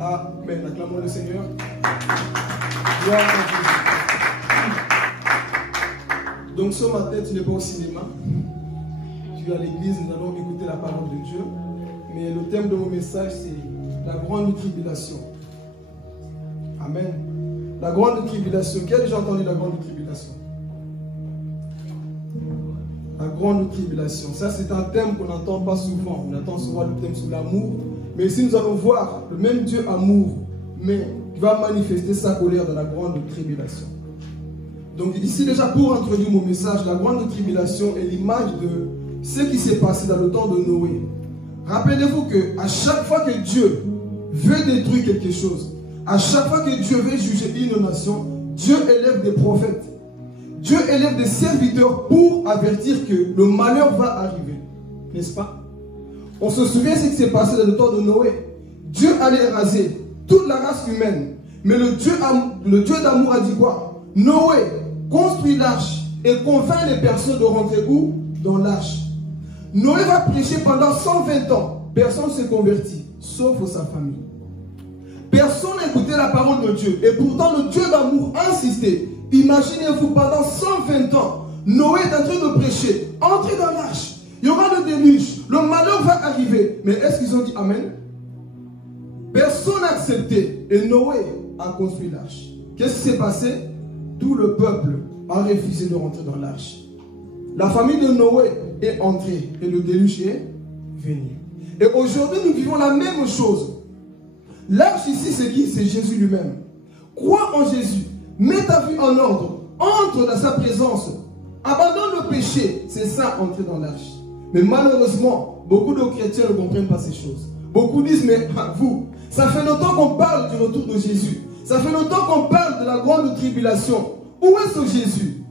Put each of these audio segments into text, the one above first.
Amen. Acclamons le Seigneur. Gloire à Dieu. Donc ce matin, tu n'es pas au cinéma. Tu es à l'église, nous allons écouter la parole de Dieu. Mais le thème de mon message, c'est la grande tribulation. Amen. La grande tribulation. Qui a déjà entendu la grande tribulation? La grande tribulation. Ça, c'est un thème qu'on n'entend pas souvent. On entend souvent le thème sur l'amour. Mais ici, nous allons voir le même Dieu amour, mais qui va manifester sa colère dans la grande tribulation. Donc ici, déjà, pour introduire mon message, la grande tribulation est l'image de ce qui s'est passé dans le temps de Noé. Rappelez-vous qu'à chaque fois que Dieu veut détruire quelque chose, à chaque fois que Dieu veut juger une nation, Dieu élève des prophètes. Dieu élève des serviteurs pour avertir que le malheur va arriver. N'est-ce pas? On se souvient de ce qui s'est passé dans le temps de Noé. Dieu allait raser toute la race humaine. Mais le Dieu d'amour a dit quoi? Noé, construit l'arche et convainc les personnes de rentrer où? Dans l'arche. Noé va prêcher pendant 120 ans. Personne ne s'est converti, sauf sa famille. Personne n'a écouté la parole de Dieu. Et pourtant, le Dieu d'amour a insisté. Imaginez-vous, pendant 120 ans, Noé est en train de prêcher. Entrez dans l'arche. Il y aura le déluge. Le malheur va arriver. Mais est-ce qu'ils ont dit Amen? Personne n'a accepté. Et Noé a construit l'arche. Qu'est-ce qui s'est passé? Tout le peuple a refusé de rentrer dans l'arche. La famille de Noé est entrée. Et le déluge est venu. Et aujourd'hui, nous vivons la même chose. L'arche ici, c'est qui? C'est Jésus lui-même. Crois en Jésus. Mets ta vie en ordre. Entre dans sa présence. Abandonne le péché. C'est ça, entrer dans l'arche. Mais malheureusement, beaucoup de chrétiens ne comprennent pas ces choses. Beaucoup disent, mais vous, ça fait longtemps qu'on parle du retour de Jésus. Ça fait longtemps qu'on parle de la grande tribulation. Où est ce Jésus?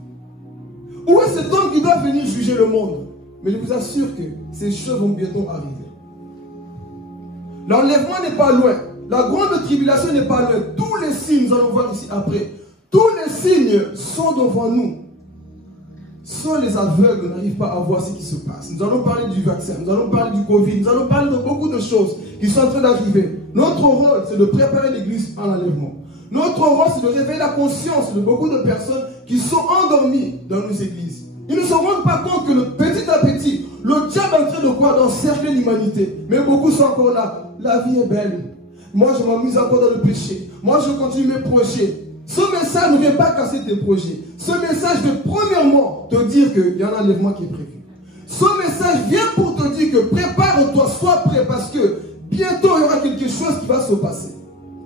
Où est cet homme qui doit venir juger le monde? Mais je vous assure que ces choses vont bientôt arriver. L'enlèvement n'est pas loin. La grande tribulation n'est pas loin. Tous les signes, nous allons voir ici après. Tous les signes sont devant nous. Seuls les aveugles n'arrivent pas à voir ce qui se passe. Nous allons parler du vaccin, nous allons parler du Covid, nous allons parler de beaucoup de choses qui sont en train d'arriver. Notre rôle, c'est de préparer l'église à l'enlèvement. Notre rôle, c'est de réveiller la conscience de beaucoup de personnes qui sont endormies dans nos églises. Ils ne se rendent pas compte que petit à petit, le diable est en train de quoi? D'encercler l'humanité. Mais beaucoup sont encore là. La vie est belle. Moi, je m'amuse encore dans le péché. Moi, je continue mes projets. Ce message ne vient pas casser tes projets. Ce message veut premièrement te dire qu'il y a un enlèvement qui est prévu. Ce message vient pour te dire que prépare-toi, sois prêt, parce que bientôt il y aura quelque chose qui va se passer.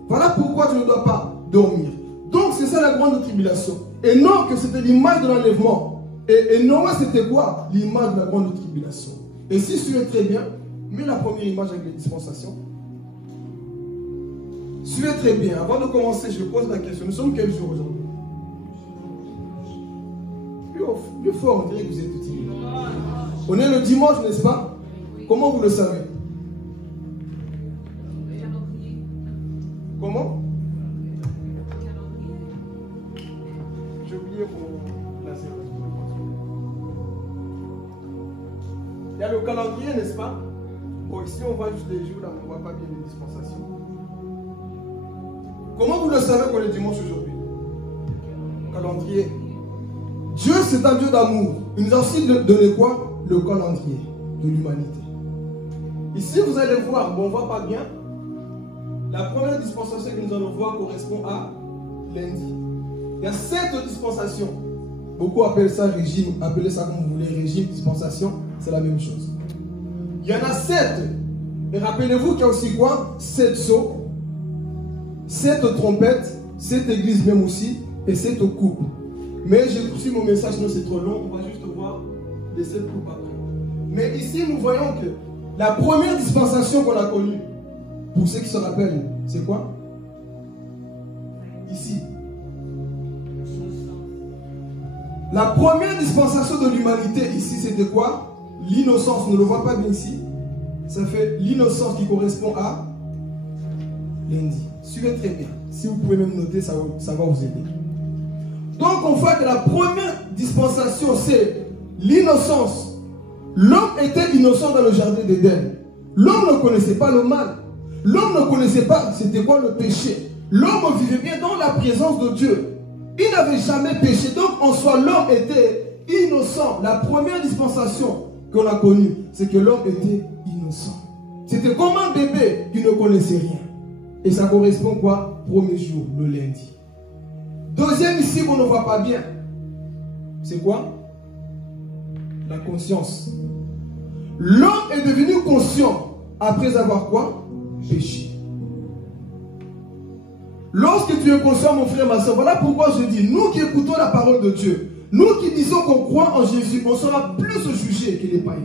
Voilà pourquoi tu ne dois pas dormir. Donc c'est ça la grande tribulation. Et non que c'était l'image de l'enlèvement. Et Noé, c'était quoi? L'image de la grande tribulation. Et si tu es très bien, mets la première image avec les dispensations. Suivez très bien. Avant de commencer, je pose la question. Nous sommes quel jour aujourd'hui? Plus fort, on dirait que vous êtes utilisés. On est le dimanche, n'est-ce pas? Comment vous le savez? Comment? J'ai oublié mon laser. Il y a le calendrier, n'est-ce pas? Bon, ici on voit juste les jours, là, on ne voit pas bien les dispensations. Comment vous le savez qu'on est dimanche aujourd'hui? Calendrier. Dieu, c'est un Dieu d'amour. Il nous a aussi donné quoi? Le calendrier de l'humanité. Ici, vous allez voir, bon, on ne voit pas bien. La première dispensation que nous allons voir correspond à lundi. Il y a 7 dispensations. Beaucoup appellent ça régime, appelez ça comme vous voulez, régime, dispensation, c'est la même chose. Il y en a 7. Et rappelez-vous qu'il y a aussi quoi? 7 sceaux. 7 trompettes, 7 églises même aussi, et 7 coupes. Mais j'ai poursuivi mon message, sinon c'est trop long, on va juste voir les 7 coupes après. Mais ici, nous voyons que la première dispensation qu'on a connue, pour ceux qui se rappellent, c'est quoi? Ici. La première dispensation de l'humanité ici, c'était quoi? L'innocence, on ne le voit pas bien ici. Ça fait l'innocence qui correspond à lundi. Suivez très bien. Si vous pouvez même noter, ça va vous aider. Donc on voit que la première dispensation, c'est l'innocence. L'homme était innocent dans le jardin d'Éden. L'homme ne connaissait pas le mal. L'homme ne connaissait pas c'était quoi le péché. L'homme vivait bien dans la présence de Dieu. Il n'avait jamais péché. Donc en soi, l'homme était innocent. La première dispensation qu'on a connue, c'est que l'homme était innocent. C'était comme un bébé qui ne connaissait rien. Et ça correspond quoi? Premier jour, le lundi. Deuxième ici qu'on ne voit pas bien. C'est quoi? La conscience. L'homme est devenu conscient après avoir quoi? Péché. Lorsque tu es conscient, mon frère, ma soeur, voilà pourquoi je dis, nous qui écoutons la parole de Dieu, nous qui disons qu'on croit en Jésus, on sera plus jugés que les païens.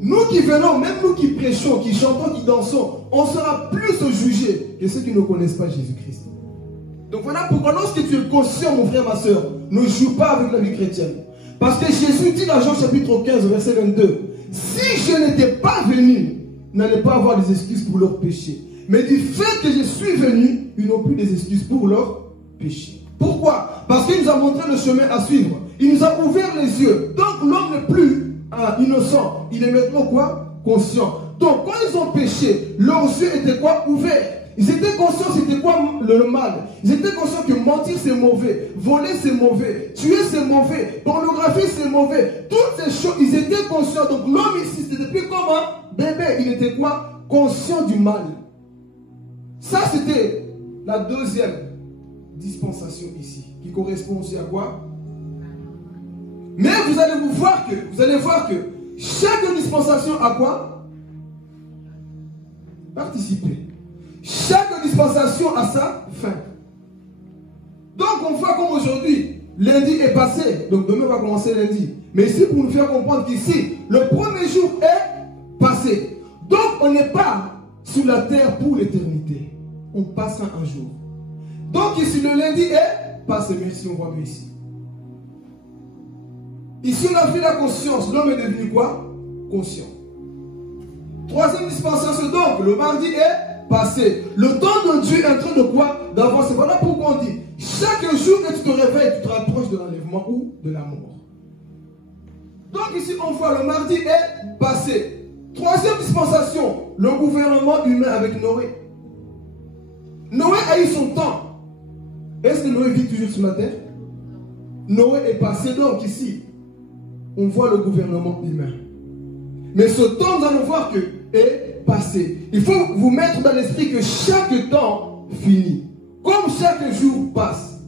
Nous qui venons, même nous qui prêchons, qui chantons, qui dansons, on sera plus jugés que ceux qui ne connaissent pas Jésus-Christ. Donc voilà pourquoi lorsque tu es conscient, mon frère, ma soeur, ne joue pas avec la vie chrétienne. Parce que Jésus dit dans Jean chapitre 15, verset 22, si je n'étais pas venu, n'allez pas avoir des excuses pour leurs péchés. Mais du fait que je suis venu, ils n'ont plus des excuses pour leurs péchés. Pourquoi? Parce qu'il nous a montré le chemin à suivre. Il nous a ouvert les yeux. Donc l'homme n'est plus innocent. Il est maintenant quoi? Conscient. Donc quand ils ont péché, leurs yeux étaient quoi? Ouverts. Ils étaient conscients c'était quoi le mal. Ils étaient conscients que mentir c'est mauvais, voler c'est mauvais, tuer c'est mauvais, pornographie c'est mauvais. Toutes ces choses, ils étaient conscients. Donc l'homme ici, c'était plus comme un bébé. Il était quoi? Conscient du mal. Ça c'était la deuxième dispensation ici, qui correspond aussi à quoi? Mais vous allez voir que chaque dispensation a quoi? Participer. Chaque dispensation a sa fin. Donc on voit comme aujourd'hui, lundi est passé, donc demain va commencer lundi. Mais ici pour nous faire comprendre qu'ici, le premier jour est passé. Donc on n'est pas sur la terre pour l'éternité. On passera un jour. Donc ici le lundi est passé, mais ici on voit mieux ici. Ici on a fait la conscience, l'homme est devenu quoi? Conscient. Troisième dispensation donc, le mardi est passé. Le temps de Dieu est en train de quoi? D'avancer. Voilà pourquoi on dit, chaque jour que tu te réveilles, tu te rapproches de l'enlèvement ou de la mort. Donc ici on voit le mardi est passé. Troisième dispensation, le gouvernement humain avec Noé. Noé a eu son temps. Est-ce que Noé vit toujours sur la terre? Noé est passé donc ici. On voit le gouvernement humain. Mais ce temps, nous allons voir que est passé. Il faut vous mettre dans l'esprit que chaque temps finit. Comme chaque jour passe.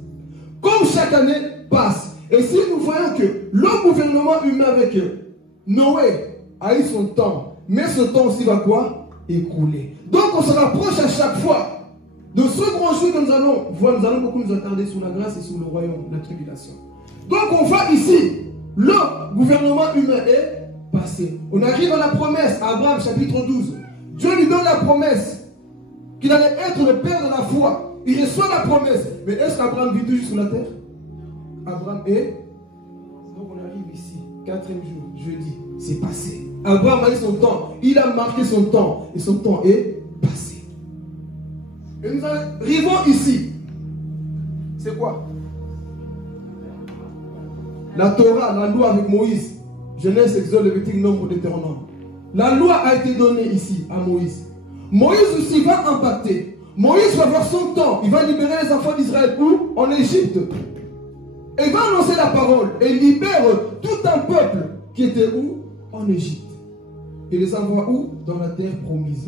Comme chaque année passe. Et si nous voyons que le gouvernement humain avec Noé a eu son temps, mais ce temps aussi va quoi? Écouler. Donc on se rapproche à chaque fois de ce grand jour que nous allons voir. Nous allons beaucoup nous attarder sur la grâce et sur le royaume, la tribulation. Donc on voit ici, le gouvernement humain est passé. On arrive à la promesse, Abraham chapitre 12. Dieu lui donne la promesse qu'il allait être le père de la foi. Il reçoit la promesse. Mais est-ce qu'Abraham vit toujours sur la terre? Abraham est... Donc on arrive ici, 4e jour, jeudi, c'est passé. Abraham a eu son temps, il a marqué son temps, et son temps est passé. Et nous arrivons ici. C'est quoi? La Torah, la loi avec Moïse. Genèse, Exode, Lévitique, Nombre, Deutéronome. La loi a été donnée ici à Moïse. Moïse aussi va impacter. Moïse va avoir son temps. Il va libérer les enfants d'Israël où? En Égypte. Et il va annoncer la parole. Et il libère tout un peuple qui était où? En Égypte. Et les envoie où? Dans la terre promise.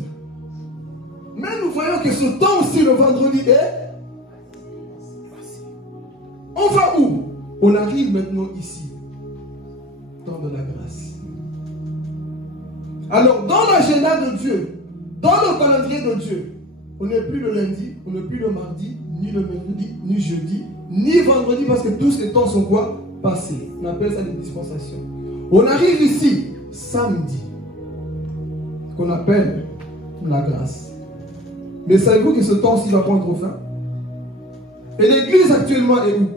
Mais nous voyons que ce temps aussi, le vendredi, est passé. On va où? On arrive maintenant ici. Temps de la grâce. Alors, dans l'agenda de Dieu, dans le calendrier de Dieu, on n'est plus le lundi, on n'est plus le mardi, ni le mercredi, ni jeudi, ni vendredi, parce que tous ces temps sont quoi? Passés. On appelle ça des dispensations. On arrive ici, samedi, ce qu'on appelle la grâce. Mais savez-vous que ce temps-ci va prendre fin? Et l'église actuellement est où?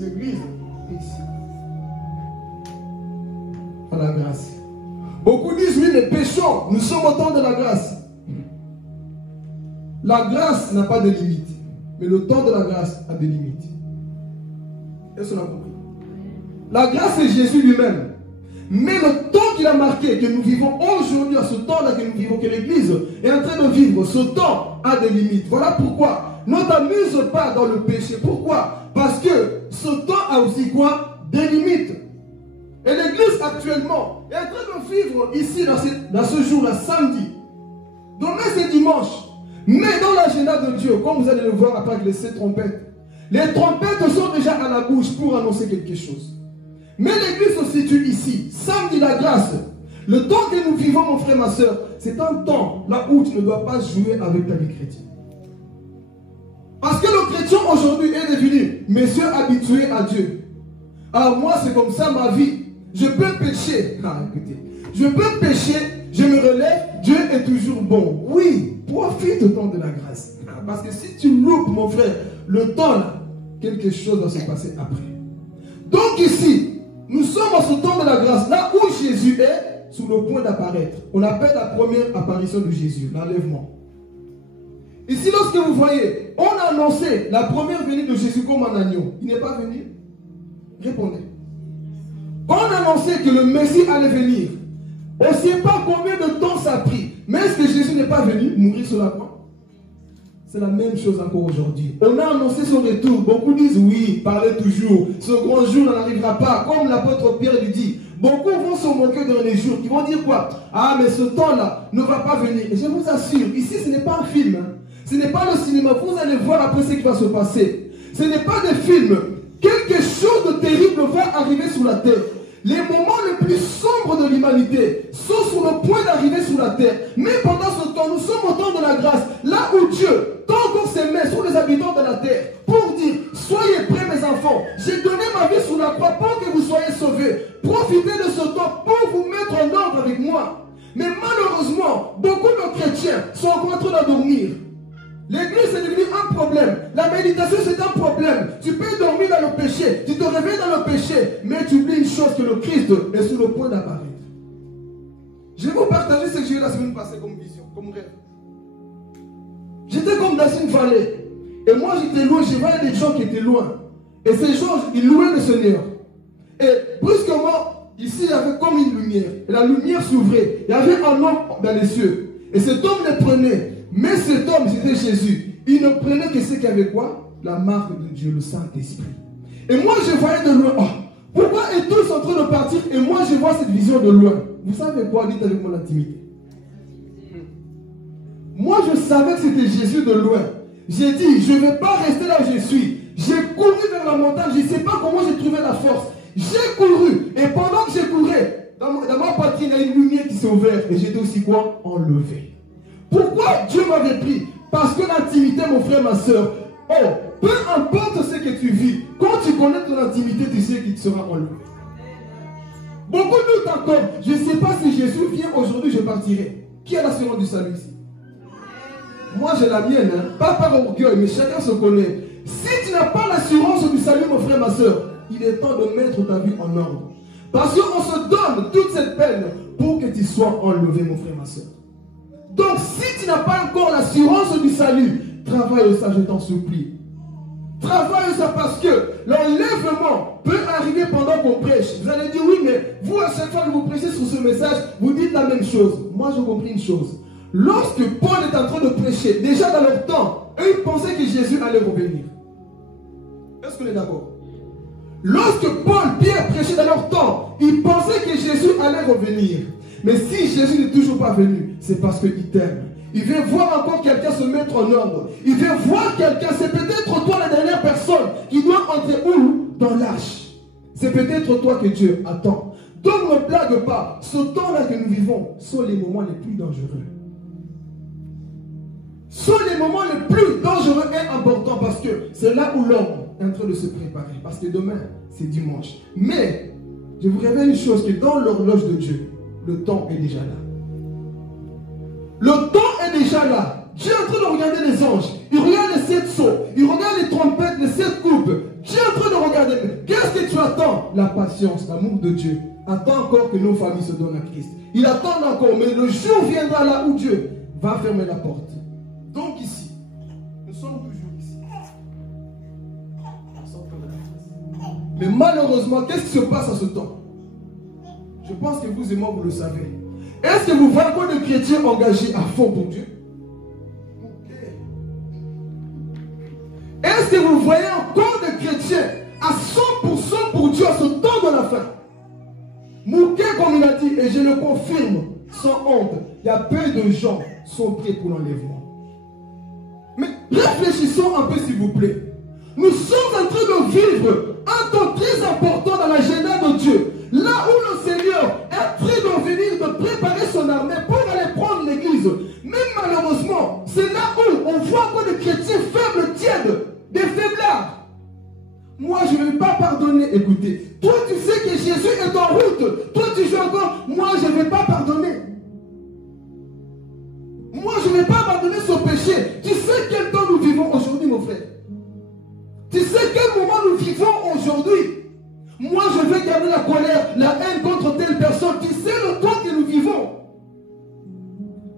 L'église est ici. À la grâce. Beaucoup disent oui, mais péchons, nous sommes au temps de la grâce. La grâce n'a pas de limite, mais le temps de la grâce a des limites. Est-ce qu'on a compris? La grâce, c'est Jésus lui-même. Mais le temps qu'il a marqué, que nous vivons aujourd'hui, à ce temps-là que nous vivons, que l'Église est en train de vivre, ce temps a des limites. Voilà pourquoi ne t'amuse pas dans le péché. Pourquoi? Parce que ce temps a aussi quoi? Des limites. Et l'Église actuellement est en train de vivre ici, dans ce jour-là, samedi. Demain c'est dimanche. Mais dans l'agenda de Dieu, comme vous allez le voir après les 7 trompettes, les trompettes sont déjà à la bouche pour annoncer quelque chose. Mais l'Église se situe ici, samedi la grâce. Le temps que nous vivons, mon frère, ma soeur, c'est un temps là où tu ne dois pas jouer avec ta vie chrétienne. Parce que le chrétien aujourd'hui est devenu monsieur habitué à Dieu. Alors moi c'est comme ça ma vie. Je peux pécher. Écoutez, je peux pécher, je me relève, Dieu est toujours bon. Oui, profite au temps de la grâce. Parce que si tu loupes, mon frère, le temps là, quelque chose va se passer après. Donc ici, nous sommes en ce temps de la grâce, là où Jésus est sur le point d'apparaître. On appelle la première apparition de Jésus, l'enlèvement. Ici, lorsque vous voyez, on a annoncé la première venue de Jésus comme un agneau. Il n'est pas venu? Répondez. On a annoncé que le Messie allait venir. On ne sait pas combien de temps ça a pris. Mais est-ce que Jésus n'est pas venu mourir sur la croix? C'est la même chose encore aujourd'hui. On a annoncé son retour. Beaucoup disent oui, parlez toujours. Ce grand jour n'arrivera pas. Comme l'apôtre Pierre lui dit. Beaucoup vont se moquer dans les jours. Ils vont dire quoi? Ah, mais ce temps-là ne va pas venir. Et je vous assure, ici ce n'est pas un film. Hein. Ce n'est pas le cinéma. Vous allez voir après ce qui va se passer. Ce n'est pas des films. Quelque chose de terrible va arriver sur la terre. Les moments les plus sombres de l'humanité sont sur le point d'arriver sur la terre. Mais pendant ce temps, nous sommes au temps de la grâce. Là où Dieu tend encore ses mains sur les habitants de la terre pour dire, soyez prêts mes enfants. J'ai donné ma vie sur la croix pour que vous soyez sauvés. Profitez de ce temps pour vous mettre en ordre avec moi. Mais malheureusement, beaucoup de chrétiens sont encore en train de dormir. L'église est devenue un problème. La méditation c'est un problème. Tu peux dormir dans le péché. Tu te réveilles dans le péché. Mais tu oublies une chose, que le Christ est sur le point d'apparaître. Je vais vous partager ce que j'ai eu la semaine passée comme vision, comme rêve. J'étais comme dans une vallée. Et moi j'étais loin, je voyais des gens qui étaient loin. Et ces gens, ils louaient le Seigneur. Et brusquement, ici il y avait comme une lumière. Et la lumière s'ouvrait. Il y avait un homme dans les cieux. Et cet homme les prenait. Mais cet homme, c'était Jésus. Il ne prenait que ce qu'il y avait quoi? La marque de Dieu, le Saint-Esprit. Et moi, je voyais de loin. Oh, pourquoi est tous en train de partir? Et moi, je vois cette vision de loin. Vous savez quoi? Dites avec mon intimité. Moi, je savais que c'était Jésus de loin. J'ai dit, je ne vais pas rester là où je suis. J'ai couru vers la montagne. Je ne sais pas comment j'ai trouvé la force. J'ai couru. Et pendant que j'ai couru, dans ma poitrine, il y a une lumière qui s'est ouverte. Et j'étais aussi quoi? Enlevé. Pourquoi Dieu m'avait pris? Parce que l'intimité, mon frère, ma soeur, oh, peu importe ce que tu vis, quand tu connais ton intimité, tu sais qu'il te sera enlevé. Beaucoup doutent encore. Je ne sais pas si Jésus vient aujourd'hui, je partirai. Qui a l'assurance du salut ici? Moi, j'ai la mienne, hein? Pas par orgueil, mais chacun se connaît. Si tu n'as pas l'assurance du salut, mon frère, ma soeur, il est temps de mettre ta vie en ordre. Parce qu'on se donne toute cette peine pour que tu sois enlevé, mon frère, ma soeur. Donc, si tu n'as pas encore l'assurance du salut, travaille ça, je t'en supplie. Travaille ça parce que l'enlèvement peut arriver pendant qu'on prêche. Vous allez dire, oui, mais vous, à chaque fois que vous prêchez sur ce message, vous dites la même chose. Moi, j'ai compris une chose. Lorsque Paul est en train de prêcher, déjà dans leur temps, eux, ils pensaient que Jésus allait revenir. Est-ce qu'on est d'accord? Lorsque Paul, Pierre prêchaient dans leur temps, ils pensaient que Jésus allait revenir. Mais si Jésus n'est toujours pas venu, c'est parce qu'il t'aime. Il veut voir encore quelqu'un se mettre en ordre. Il veut voir quelqu'un. C'est peut-être toi la dernière personne qui doit entrer où? Dans l'arche. C'est peut-être toi que Dieu attend. Donc ne blague pas. Ce temps-là que nous vivons sont les moments les plus dangereux. Sont les moments les plus dangereux et importants parce que c'est là où l'homme est en train de se préparer. Parce que demain, c'est dimanche. Mais, je vous révèle une chose, que dans l'horloge de Dieu, le temps est déjà là. Le temps est déjà là. Dieu est en train de regarder les anges. Il regarde les 7 sceaux. Il regarde les trompettes, les 7 coupes. Dieu est en train de regarder. Qu'est-ce que tu attends? La patience, l'amour de Dieu. Attends encore que nos familles se donnent à Christ. Il attend encore. Mais le jour viendra là où Dieu va fermer la porte. Donc ici, nous sommes toujours ici. Mais malheureusement, qu'est-ce qui se passe à ce temps? Je pense que vous et moi, vous le savez. Est-ce que vous voyez encore des chrétiens engagés à fond pour Dieu? Est-ce que vous voyez encore des chrétiens à 100% pour Dieu à ce temps de la fin? Mouké, comme il a dit, et je le confirme, sans honte, il y a peu de gens qui sont prêts pour l'enlèvement. Mais réfléchissons un peu, s'il vous plaît. Nous sommes en train de vivre un temps très important dans l'agenda de Dieu. Là où le Seigneur est en train de venir de préparer son armée pour aller prendre l'église. Mais malheureusement, c'est là où on voit encore des chrétiens faibles, tièdes, des faiblards. Moi, je ne vais pas pardonner. Écoutez, toi, tu sais que Jésus est en route. Toi, tu dis encore, moi, je ne vais pas pardonner. Moi, je ne vais pas pardonner son péché. Tu sais quel temps nous vivons aujourd'hui, mon frère? Tu sais quel moment nous vivons aujourd'hui? Moi, je vais garder la colère, la haine contre telle personne. Tu sais le temps que nous vivons.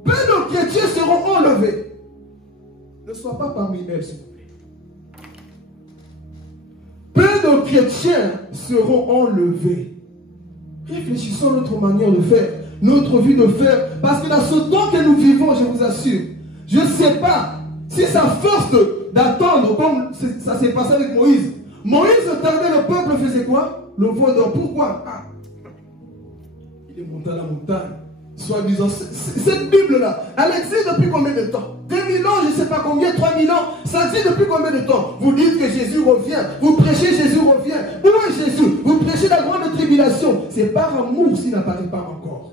Peu de chrétiens seront enlevés. Ne sois pas parmi elles, s'il vous plaît. Peu de chrétiens seront enlevés. Réfléchissons à notre manière de faire, notre vie de faire. Parce que dans ce temps que nous vivons, je vous assure, je ne sais pas si ça force d'attendre comme ça s'est passé avec Moïse. Moïse tardait, le peuple faisait quoi? Le veau d'or. Pourquoi? Il est monté à la montagne. Soi-disant, cette Bible-là, elle existe depuis combien de temps? 2000 ans, je ne sais pas combien, 3000 ans. Ça existe depuis combien de temps? Vous dites que Jésus revient. Vous prêchez Jésus revient. Où est Jésus? Vous prêchez la grande tribulation. C'est par amour s'il n'apparaît pas encore.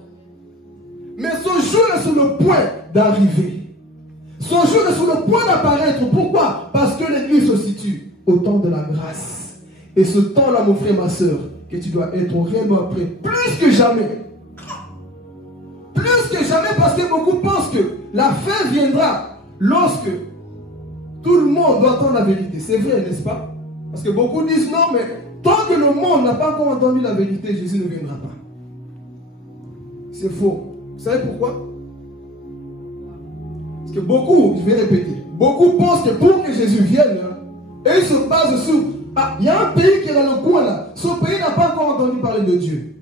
Mais ce jour est sur le point d'arriver. Ce jour est sur le point d'apparaître. Pourquoi? Parce que l'église se situe au temps de la grâce. Et ce temps-là, mon frère, ma soeur, que tu dois être réellement prêt, plus que jamais. Plus que jamais, parce que beaucoup pensent que la fin viendra lorsque tout le monde doit entendre la vérité. C'est vrai, n'est-ce pas? Parce que beaucoup disent non, mais tant que le monde n'a pas encore entendu la vérité, Jésus ne viendra pas. C'est faux. Vous savez pourquoi? Parce que beaucoup, je vais répéter, beaucoup pensent que pour que Jésus vienne, et ils se basent sur, il y a un pays qui est dans le coin là, ce pays n'a pas encore entendu parler de Dieu.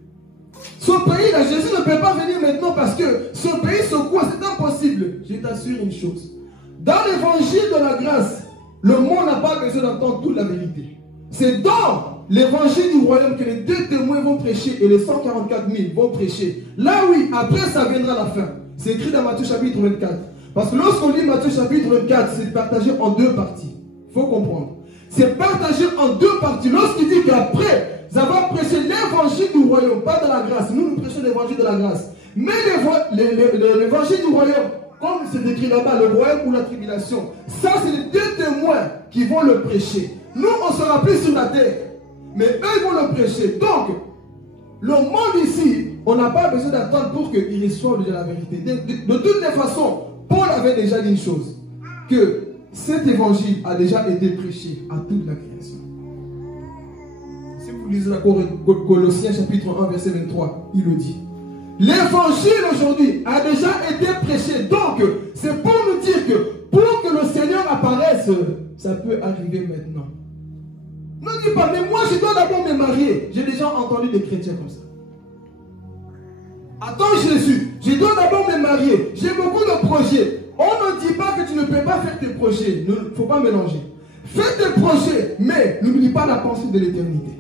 Ce pays là, Jésus ne peut pas venir maintenant parce que ce pays se coin, c'est impossible. Je t'assure une chose, dans l'évangile de la grâce, le monde n'a pas besoin d'entendre toute la vérité. C'est dans l'évangile du royaume que les 2 témoins vont prêcher et les 144 000 vont prêcher. Là oui, après ça viendra la fin. C'est écrit dans Matthieu chapitre 24. Parce que lorsqu'on lit Matthieu chapitre 24, c'est partagé en 2 parties. Il faut comprendre. C'est partagé en 2 parties. Lorsqu'il dit qu'après avoir prêché l'évangile du royaume, pas de la grâce, nous prêchons l'évangile de la grâce. Mais l'évangile du royaume, comme c'est écrit là-bas, le royaume ou la tribulation, ça c'est les 2 témoins qui vont le prêcher. Nous, on sera plus sur la terre. Mais eux, ils vont le prêcher. Donc, le monde ici, on n'a pas besoin d'attendre pour qu'ils reçoivent déjà la vérité. De toutes les façons, Paul avait déjà dit une chose, que cet évangile a déjà été prêché à toute la création. Si vous lisez la Colossiens chapitre 1 verset 23, il le dit. L'évangile aujourd'hui a déjà été prêché. Donc, c'est pour nous dire que pour que le Seigneur apparaisse, ça peut arriver maintenant. Ne dis pas, mais moi je dois d'abord me marier. J'ai déjà entendu des chrétiens comme ça. Attends Jésus, je dois d'abord me marier. J'ai beaucoup de projets. On ne dit pas que tu ne peux pas faire tes projets. Il ne faut pas mélanger. Fais tes projets, mais n'oublie pas la pensée de l'éternité.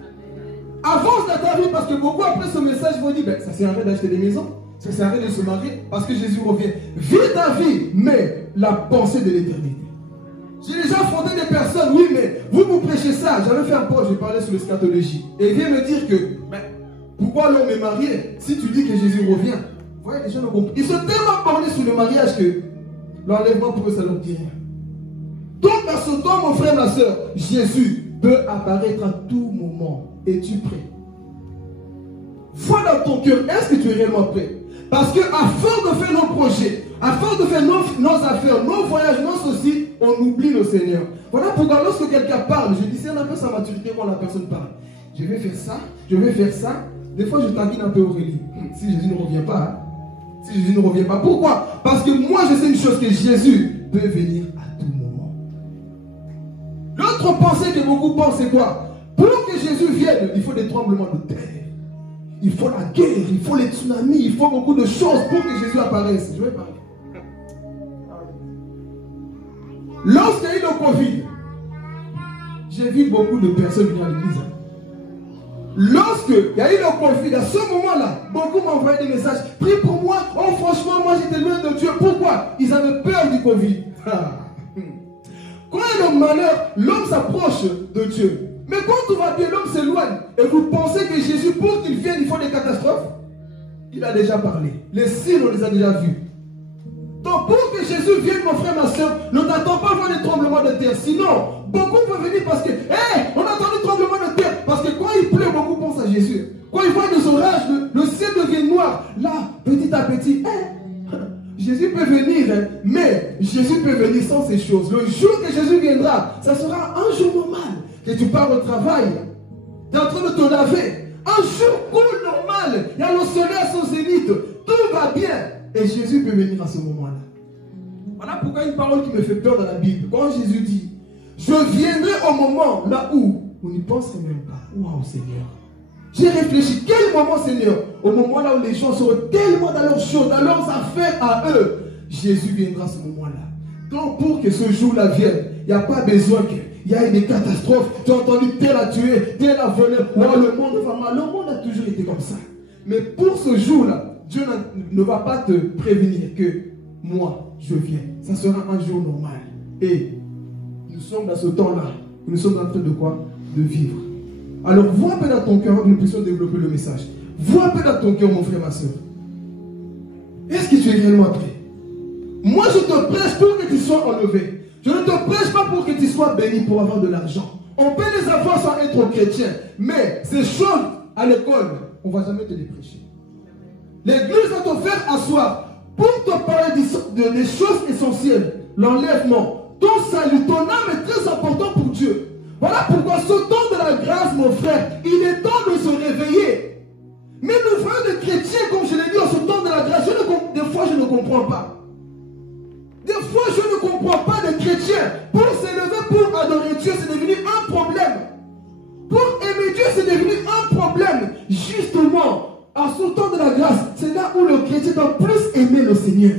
Avance dans ta vie, parce que beaucoup après ce message vont dire, ça sert à rien d'acheter des maisons, ça sert à rien de se marier, parce que Jésus revient. Vis ta vie, mais la pensée de l'éternité. J'ai déjà affronté des personnes, oui, mais vous prêchez ça. J'avais fait un post, je parlais sur l'eschatologie. Et il vient me dire que, pourquoi l'homme est marié si tu dis que Jésus revient? Vous voyez, les gens ne comprennent. Ils sont tellement bornés sur le mariage que l'enlèvement pour eux, ça ne leur dit rien. Donc, dans ce temps, mon frère, ma soeur, Jésus peut apparaître à tout moment. Es-tu prêt? Vois dans ton cœur, est-ce que tu es réellement prêt? Parce que afin de faire nos projets, afin de faire nos affaires, nos voyages, nos soucis, on oublie le Seigneur. Voilà pourquoi lorsque quelqu'un parle, je dis, c'est un peu sa maturité quand la personne parle. Je vais faire ça, je vais faire ça. Des fois, je taquine un peu Aurélie. Si Jésus ne revient pas, si Jésus ne revient pas. Pourquoi? Parce que moi, je sais une chose, que Jésus peut venir à tout moment. L'autre pensée que beaucoup pensent, c'est quoi? Pour que Jésus vienne, il faut des tremblements de terre. il faut la guerre, il faut les tsunamis, il faut beaucoup de choses pour que Jésus apparaisse. Je vais parler. Lorsqu'il y a eu le Covid, j'ai vu beaucoup de personnes venir à l'église. Lorsqu'il y a eu le Covid, à ce moment-là, beaucoup m'ont envoyé des messages. Prie pour moi. Oh, franchement, moi j'étais loin de Dieu. Pourquoi? Ils avaient peur du Covid. Quand il y a le malheur, l'homme s'approche de Dieu. Mais quand tout va bien, l'homme s'éloigne. Et vous pensez que Jésus, pour qu'il vienne, il faut des catastrophes? Il a déjà parlé. Les signes, on les a déjà vus. Donc pour que Jésus vienne, mon frère, ma soeur, ne t'attends pas à voir des tremblements de terre. Sinon, beaucoup vont venir parce que, on a entendu tremblement de terre. Parce que quand il pleut, beaucoup pensent à Jésus. Quand ils voient des orages, le ciel devient noir. Là, petit à petit, Jésus peut venir, mais Jésus peut venir sans ces choses. Le jour que Jésus viendra, ça sera un jour normal. Que tu pars au travail, tu es en train de te laver. Un jour cool, normal. Il y a le soleil à son zénith. Tout va bien. Et Jésus peut venir à ce moment-là. Voilà pourquoi une parole qui me fait peur dans la Bible. Quand Jésus dit, je viendrai au moment là où on n'y penserait même pas. Waouh, Seigneur. J'ai réfléchi. Quel moment, Seigneur? Au moment là où les gens seront tellement dans leurs choses, dans leurs affaires à eux. Jésus viendra à ce moment-là. Donc pour que ce jour-là vienne, il n'y a pas besoin qu'il y ait des catastrophes. Tu as entendu tel a tué, tel a volé. Wow, le monde va mal. Le monde a toujours été comme ça. Mais pour ce jour-là, Dieu ne va pas te prévenir que moi, je viens. Ça sera un jour normal. Et nous sommes dans ce temps-là. Nous sommes en train de quoi? De vivre. Alors, vois un peu dans ton cœur, nous puissions développer le message. Vois un peu dans ton cœur, mon frère, ma soeur. Est-ce que tu es réellement prêt? Moi, je te prêche pour que tu sois enlevé. Je ne te prêche pas pour que tu sois béni pour avoir de l'argent. On peut les avoir sans être chrétien. Mais ces choses à l'école, on ne va jamais te les prêcher. L'église va te faire asseoir pour te parler des choses essentielles. L'enlèvement, ton salut, ton âme est très important pour Dieu. Voilà pourquoi ce temps de la grâce, mon frère, il est temps de se réveiller. Mais nous voyons des chrétiens, comme je l'ai dit, en ce temps de la grâce, des fois je ne comprends pas. Des fois je ne comprends pas des chrétiens. Pour s'élever, pour adorer Dieu, c'est devenu un problème. Pour aimer Dieu, c'est devenu un problème. Justement, à ce temps de la grâce, c'est là où le chrétien doit plus aimer le Seigneur.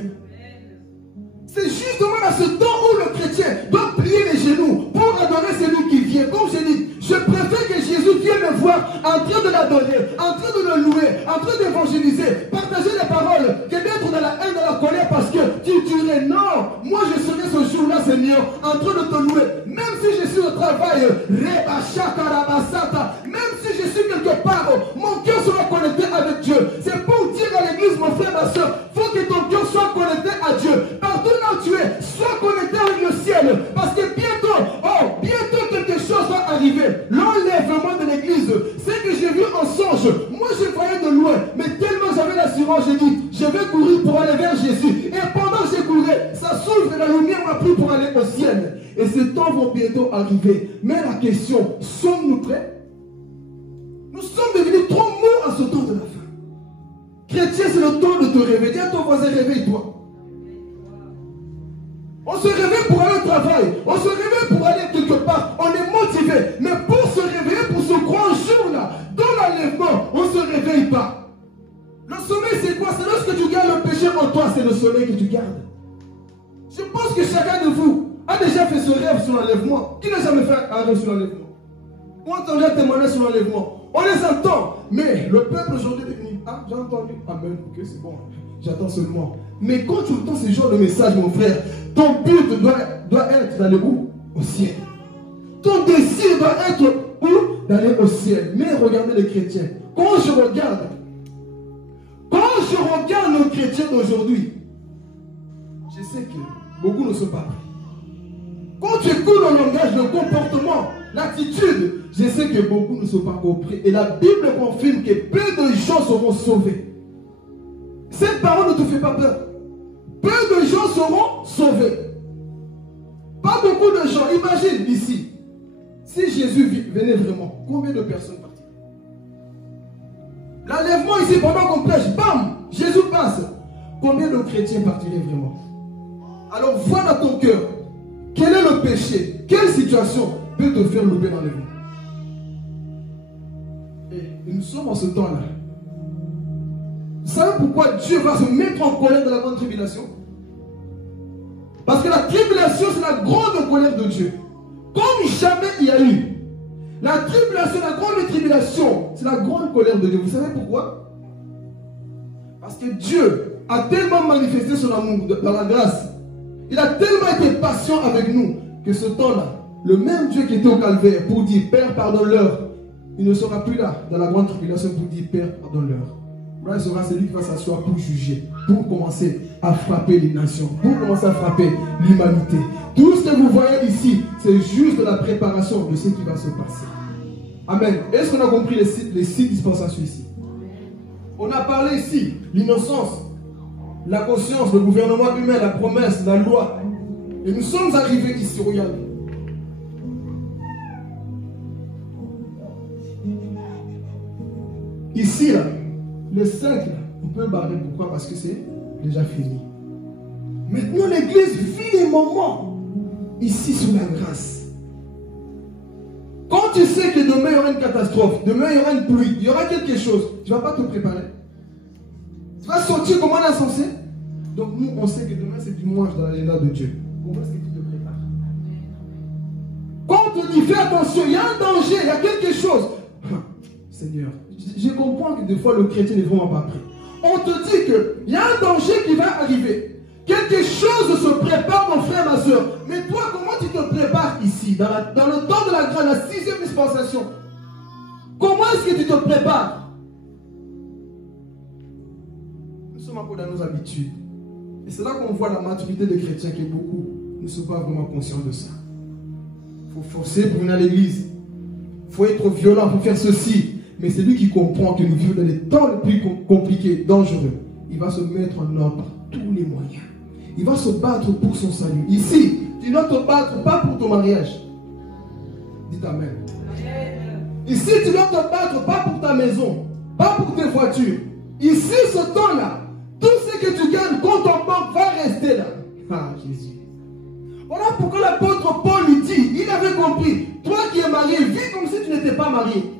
C'est justement à ce temps où le chrétien doit plier les genoux pour adorer celui qui vient. Comme je dis, je préfère que Jésus vienne me voir en train de l'adorer, en train de le louer, en train d'évangéliser, partager les paroles, que d'être dans la haine, dans la colère parce que tu dirais non, moi je serai ce jour-là, Seigneur, en train de te louer. Même si je suis au travail, même si je suis quelque part, mon cœur sera connecté avec Dieu. C'est pour dire à l'église, mon frère, ma soeur, il faut que ton cœur soit connecté à Dieu. Partout là où tu es, sois connecté avec le ciel. Parce que bientôt quelque chose va arriver. L'enlèvement de l'église, c'est que j'ai vu en songe. Moi je voyais de loin, mais tellement j'avais l'assurance, j'ai dit, je vais courir pour aller vers Jésus. Et pendant que j'ai couru, ça s'ouvre et la lumière m'a pris pour aller au ciel. Et ces temps vont bientôt arriver. Mais la question, sommes-nous prêts? Nous sommes devenus trop mous à ce temps de la fin. Chrétien, c'est le temps de te réveiller. Dis à ton voisin, réveille-toi. On se réveille pour aller au travail. On se réveille pour aller quelque part. On est motivé. Mais pour se réveiller pour ce grand jour-là, dans l'enlèvement, on ne se réveille pas. Le sommeil, c'est quoi? C'est lorsque tu gardes le péché en toi, c'est le sommeil que tu gardes. Je pense que chacun de vous a déjà fait ce rêve sur l'enlèvement. Qui n'a jamais fait un rêve sur l'enlèvement? Ou entend déjà témoigner sur l'enlèvement? On les entend. Mais le peuple aujourd'hui est venu. Ah, j'ai entendu. Amen. Ok, c'est bon. J'attends seulement. Mais quand tu entends ce genre de message, mon frère, ton but doit être d'aller où? Au ciel. Ton désir doit être où? D'aller au ciel. Mais regardez les chrétiens. Quand je regarde nos chrétiens d'aujourd'hui, je sais que beaucoup ne sont pas prêts. Quand tu écoutes le langage, le comportement, l'attitude, je sais que beaucoup ne sont pas compris. Et la Bible confirme que peu de gens seront sauvés. Cette parole ne te fait pas peur. Peu de gens seront sauvés. Pas beaucoup de gens. Imagine ici, si Jésus venait vraiment, combien de personnes partiraient? L'enlèvement ici, pendant qu'on prêche, bam, Jésus passe. Combien de chrétiens partiraient vraiment? Alors vois dans ton cœur, quel est le péché? Quelle situation peut te faire louper l'enlèvement? Et nous sommes en ce temps-là Vous savez pourquoi Dieu va se mettre en colère de la grande tribulation? Parce que la tribulation, c'est la grande colère de Dieu. Comme jamais il y a eu. La tribulation, la grande tribulation, c'est la grande colère de Dieu. Vous savez pourquoi? Parce que Dieu a tellement manifesté son amour dans la grâce. Il a tellement été patient avec nous que ce temps-là, le même Dieu qui était au calvaire pour dire Père, pardonne-leur, il ne sera plus là dans la grande tribulation pour dire Père, pardonne-leur. Là, il sera celui qui va s'asseoir pour juger, pour commencer à frapper les nations, pour commencer à frapper l'humanité. Tout ce que vous voyez ici, c'est juste de la préparation de ce qui va se passer. Amen. Est-ce qu'on a compris les six dispensations ici? On a parlé ici, l'innocence, la conscience, le gouvernement humain, la promesse, la loi. Et nous sommes arrivés ici, regardez. Ici, là, le 5, là, on peut barrer. Pourquoi? Parce que c'est déjà fini. Maintenant, l'église vit les moments ici sous la grâce. Quand tu sais que demain il y aura une catastrophe, demain il y aura une pluie, il y aura quelque chose, tu ne vas pas te préparer. Tu vas sortir comme un insensé. Donc nous, on sait que demain c'est dimanche dans l'agenda de Dieu. Comment est-ce que tu te prépares? Quand on te dit fais attention, il y a un danger, il y a quelque chose. Seigneur, je comprends que des fois le chrétien n'est vraiment pas prêt. On te dit qu'il y a un danger qui va arriver. Quelque chose se prépare, mon frère, ma soeur. Mais toi, comment tu te prépares ici, dans le temps de la grâce, la 6e dispensation? Comment est-ce que tu te prépares? Nous sommes encore dans nos habitudes. Et c'est là qu'on voit la maturité des chrétiens, que beaucoup ne sont pas vraiment conscients de ça. Il faut forcer pour venir à l'église. Il faut être violent pour faire ceci. Mais c'est lui qui comprend que nous vivons dans les temps les plus compliqués, dangereux. Il va se mettre en ordre par tous les moyens. Il va se battre pour son salut. Ici, tu dois te battre pas pour ton mariage. Dites Amen. Ici, tu dois te battre pas pour ta maison, pas pour tes voitures. Ici, ce temps-là, tout ce que tu gagnes contre ton banque va rester là. Ah, Jésus. Voilà pourquoi l'apôtre Paul lui dit, il avait compris, toi qui es marié, vis comme si tu n'étais pas marié.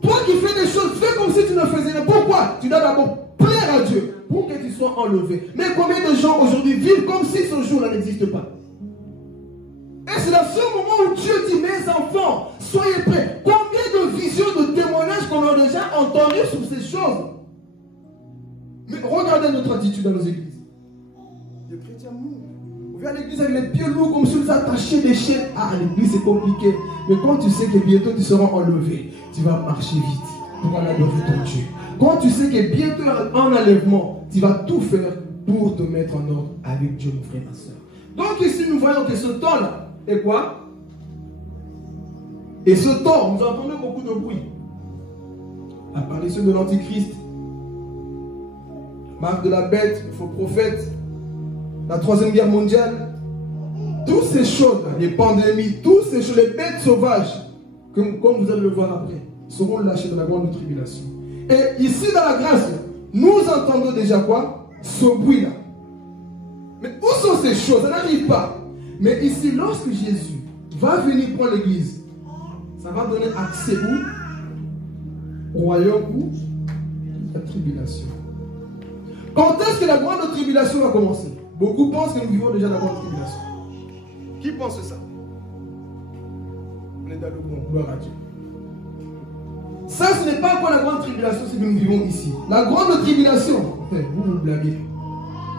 Toi qui fais des choses, fais comme si tu ne faisais rien. Pourquoi? Tu dois d'abord plaire à Dieu pour que tu sois enlevé. Mais combien de gens aujourd'hui vivent comme si ce jour-là n'existe pas? Et c'est à ce moment où Dieu dit, mes enfants, soyez prêts. Combien de visions, de témoignages qu'on a déjà entendus sur ces choses? Mais regardez notre attitude dans nos églises. Les chrétiens mourent. On vient à l'église avec les pieds lourds comme si nous attachions des chaînes. Ah, l'église c'est compliqué. Mais quand tu sais que bientôt tu seras enlevé, tu vas marcher vite pour aller adorer ton Dieu. Quand tu sais que bientôt en enlèvement, tu vas tout faire pour te mettre en ordre avec Dieu, mon frère, ma soeur. Donc ici, nous voyons que ce temps-là est quoi? Et ce temps, nous entendons beaucoup de bruit. Apparition de l'Antichrist, marque de la bête, le faux prophète, la 3e guerre mondiale, toutes ces choses, les pandémies, toutes ces choses, les bêtes sauvages, comme vous allez le voir après, seront lâchées dans la grande tribulation. Et ici dans la grâce, nous entendons déjà quoi? Ce bruit-là. Mais où sont ces choses? Ça n'arrive pas. Mais ici, lorsque Jésus va venir prendre l'église, ça va donner accès où? Au royaume où? La tribulation. Quand est-ce que la grande tribulation va commencer? Beaucoup pensent que nous vivons déjà la grande tribulation. Qui pense ça? On est dans le bon, gloire à Dieu. Ça, ce n'est pas encore la grande tribulation, c'est que nous vivons ici. La grande tribulation, vous vous blaguez.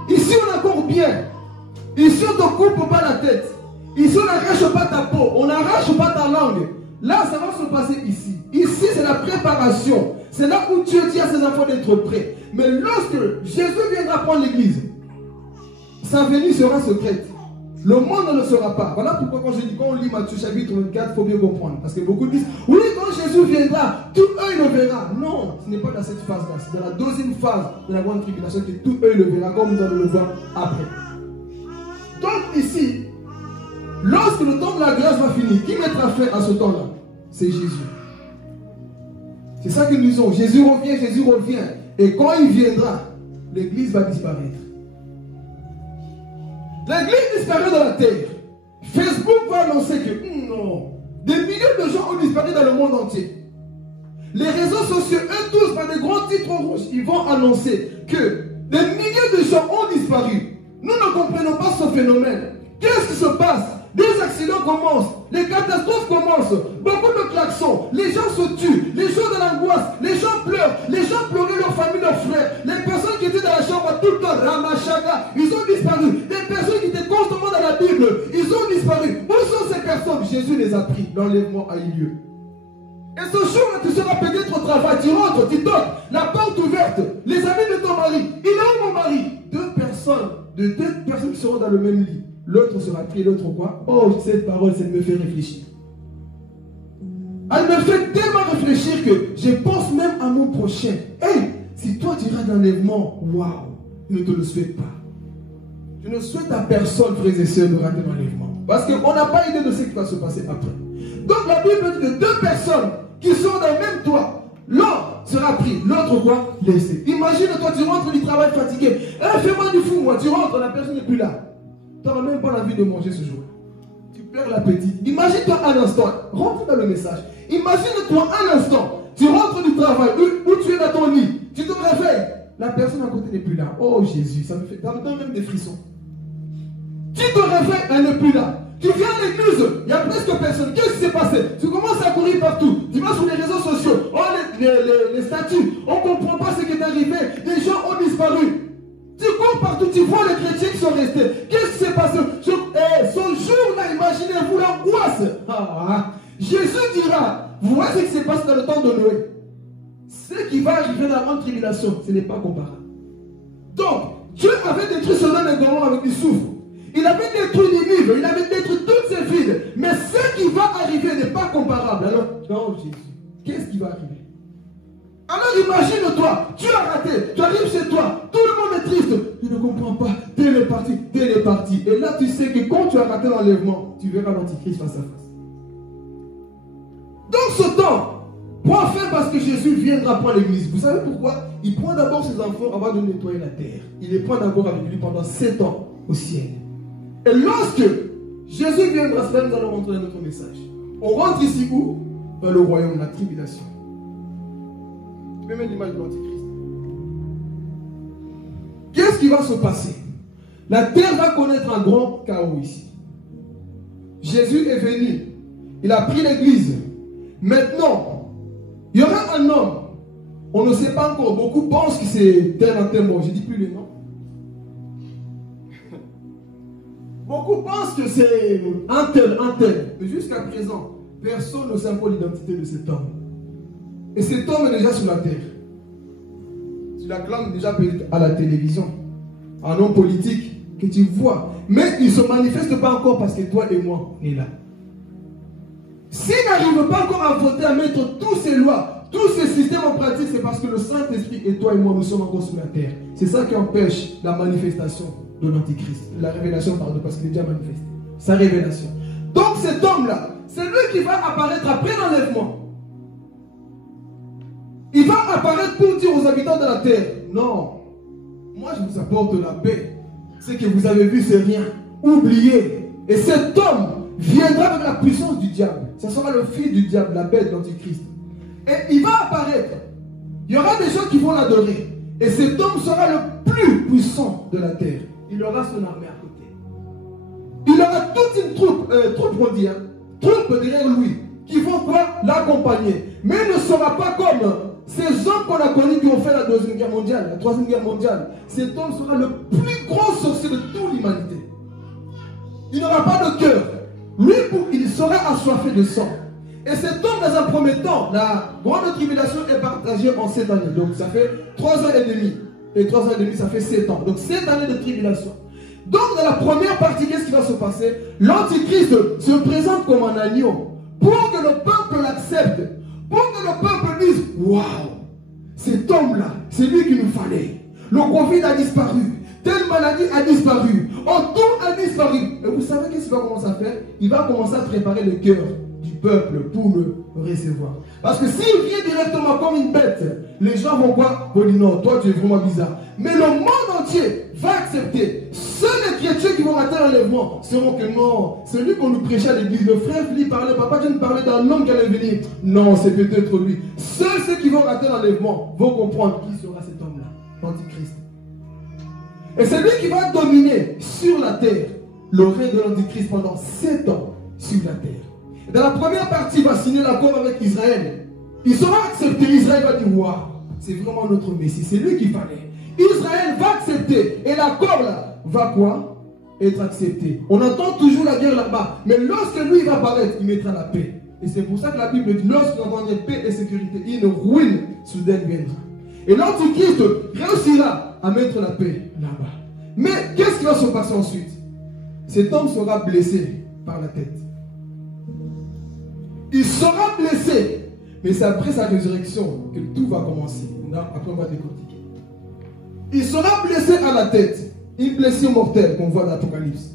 Ici, on est encore bien. Ici, on ne te coupe pas la tête. Ici, on n'arrache pas ta peau. On n'arrache pas ta langue. Là, ça va se passer ici. Ici, c'est la préparation. C'est là où Dieu dit à ses enfants d'être prêts. Mais lorsque Jésus viendra prendre l'église, sa venue sera secrète. Le monde ne le saura pas. Voilà pourquoi quand on lit Matthieu chapitre 24, il faut bien comprendre. Parce que beaucoup disent, oui, quand Jésus viendra, tout œil le verra. Non, ce n'est pas dans cette phase-là. C'est dans la deuxième phase de la grande tribulation que tout œil le verra, comme nous allons le voir après. Donc ici, lorsque le temps de la grâce va finir, qui mettra fin à ce temps-là? C'est Jésus. C'est ça que nous disons. Jésus revient. Et quand il viendra, l'église va disparaître. L'église disparaît dans la terre. Facebook va annoncer que non, des milliers de gens ont disparu dans le monde entier. Les réseaux sociaux, eux tous, par des grands titres rouges, ils vont annoncer que des milliers de gens ont disparu. Nous ne comprenons pas ce phénomène. Qu'est-ce qui se passe? Des accidents commencent, les catastrophes commencent, beaucoup de klaxons, les gens se tuent, les gens de l'angoisse, les gens pleurent, les gens pleuraient leur famille, leurs frères, les personnes qui étaient dans la chambre tout le temps, Ramachaga, ils ont disparu, des personnes qui étaient constamment dans la Bible, ils ont disparu. Où sont ces personnes? Jésus les a pris, l'enlèvement a eu lieu. Et ce jour-là, tu seras peut-être au travail, tu rentres, tu toques, la porte ouverte, les amis de ton mari, il est où mon mari? Deux personnes qui seront dans le même lit. L'autre sera pris, l'autre quoi? Oh, cette parole, ça me fait réfléchir. Elle me fait tellement réfléchir que je pense même à mon prochain. Hey, si toi tu rates l'enlèvement, waouh, je ne te le souhaite pas. Je ne souhaite à personne, frères et sœurs, de rater l'enlèvement. Parce qu'on n'a pas idée de ce qui va se passer après. Donc la Bible dit que deux personnes qui sont dans le même toit, l'un sera pris, l'autre quoi? Laissé. Imagine-toi, tu rentres du travail fatigué. Fais-moi du fou, moi. Tu rentres, la personne n'est plus là. Tu n'auras même pas envie de manger ce jour-là. Tu perds l'appétit. Imagine-toi un instant. Rentre dans le message. Imagine-toi un instant. Tu rentres du travail où tu es dans ton lit. Tu te réveilles. La personne à côté n'est plus là. Oh Jésus, ça me donne même des frissons. Tu te réveilles, elle n'est plus là. Tu viens à l'église, il n'y a presque personne. Qu'est-ce qui s'est passé? Tu commences à courir partout. Tu vas sur les réseaux sociaux. Oh, les statuts. On ne comprend pas ce qui est arrivé. Des gens ont disparu. Tu cours partout, tu vois les chrétiens qui sont restés. Qu'est-ce qui s'est passé? Ce jour-là, imaginez-vous l'angoisse. Jésus dira, vous voyez ce qui s'est passé dans le temps de Noé. Ce qui va arriver dans la grande tribulation, ce n'est pas comparable. Donc, Dieu avait détruit Sodome et Gomorrhe avec du soufre. Il avait détruit Ninive, il avait détruit toutes ces villes. Mais ce qui va arriver n'est pas comparable. Alors, non, Jésus, qu'est-ce qui va arriver? Alors imagine-toi, tu as raté, tu arrives chez toi, tout le monde est triste, tu ne comprends pas, Dieu est parti. Et là tu sais que quand tu as raté l'enlèvement, tu verras l'Antichrist face à face. Donc ce temps, prends fin parce que Jésus viendra prendre l'église. Vous savez pourquoi? Il prend d'abord ses enfants avant de nettoyer la terre. Il les prend d'abord avec lui pendant 7 ans au ciel. Et lorsque Jésus viendra, cela nous allons rentrer dans notre message. On rentre ici où? Dans le royaume de la tribulation. Tu peux mettre l'image de l'Antichrist. Qu'est-ce qui va se passer? La terre va connaître un grand chaos ici. Jésus est venu. Il a pris l'église. Maintenant, il y aura un homme. On ne sait pas encore. Beaucoup pensent que c'est tel un tel mort. Je ne dis plus les noms. Beaucoup pensent que c'est un tel. Mais jusqu'à présent, personne ne sait pas l'identité de cet homme. Et cet homme est déjà sur la terre. Tu l'acclames déjà à la télévision. Un homme politique que tu vois. Mais il ne se manifeste pas encore parce que toi et moi, on est là. S'il n'arrive pas encore à voter, à mettre toutes ces lois, tous ces systèmes en pratique, c'est parce que le Saint-Esprit et toi et moi, nous sommes encore sur la terre. C'est ça qui empêche la manifestation de l'Antichrist. La révélation, pardon, parce qu'il est déjà manifesté. Sa révélation. Donc cet homme-là, c'est lui qui va apparaître après l'enlèvement. Il va apparaître pour dire aux habitants de la terre, non, moi je vous apporte la paix. Ce que vous avez vu, c'est rien. Oubliez. Et cet homme viendra avec la puissance du diable. Ce sera le fils du diable, la bête, l'Antichrist. Et il va apparaître. Il y aura des gens qui vont l'adorer. Et cet homme sera le plus puissant de la terre. Il aura son armée à côté. Il aura toute une troupe derrière lui, qui vont quoi? L'accompagner. Mais il ne sera pas comme ces hommes qu'on a connus qui ont fait la Deuxième Guerre mondiale, la Troisième Guerre mondiale. Cet homme sera le plus grand sorcier de toute l'humanité. Il n'aura pas de cœur. Lui, il sera assoiffé de sang. Et cet homme, dans un premier temps, la grande tribulation est partagée en 7 années. Donc ça fait 3 ans et demi. Et 3 ans et demi, ça fait 7 ans. Donc 7 années de tribulation. Donc dans la première partie, qu'est-ce qui va se passer? L'Antichrist se présente comme un agneau. Pour que le peuple l'accepte. Pour que le peuple dise, waouh, cet homme-là, c'est lui qu'il nous fallait. Le Covid a disparu. Telle maladie a disparu. Tout a disparu. Et vous savez qu'est-ce qu'il va commencer à faire? Il va commencer à préparer le cœur du peuple pour le recevoir. Parce que s'il vient directement comme une bête, les gens vont quoi? Vont dire non, toi tu es vraiment bizarre. Mais le monde entier va accepter. Seuls les chrétiens qui vont rater l'enlèvement seront que non, celui qu'on nous prêchait à l'église, le frère Philippe parlait, papa John parlait d'un homme qui allait venir. Non, c'est peut-être lui. Seuls ceux qui vont rater l'enlèvement vont comprendre qui sera cet homme-là, l'Antichrist. Et c'est lui qui va dominer sur la terre le règne de l'Antichrist pendant 7 ans sur la terre. Et dans la première partie, il va signer l'accord avec Israël. Il sera accepté. Israël va dire, waouh, c'est vraiment notre Messie, c'est lui qu'il fallait. Israël va accepter. Et l'accord là va quoi? Être accepté. On entend toujours la guerre là-bas. Mais lorsque lui il va apparaître, il mettra la paix. Et c'est pour ça que la Bible dit, lorsque vous entendez paix et sécurité, une ruine soudaine viendra. Et l'Antichrist réussira à mettre la paix là-bas. Mais qu'est-ce qui va se passer ensuite? Cet homme sera blessé par la tête. Il sera blessé. Mais c'est après sa résurrection que tout va commencer. Après on va décortiquer. Il sera blessé à la tête. Une blessure mortelle qu'on voit dans l'Apocalypse.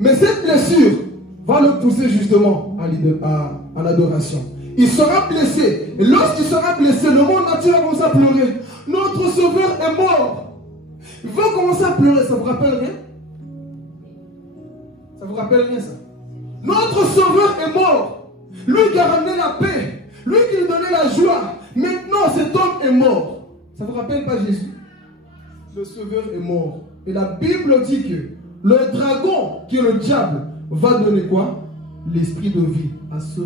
Mais cette blessure va le pousser justement à l'adoration. Il sera blessé. Et lorsqu'il sera blessé, le monde entier va commencer à pleurer. Notre sauveur est mort. Il va commencer à pleurer. Ça vous rappelle rien? Ça vous rappelle rien ça? Notre sauveur est mort. Lui qui a ramené la paix. Lui qui nous donnait la joie. Maintenant cet homme est mort. Ça vous rappelle pas Jésus? Le sauveur est mort. Et la Bible dit que le dragon, qui est le diable, va donner quoi? L'esprit de vie à ce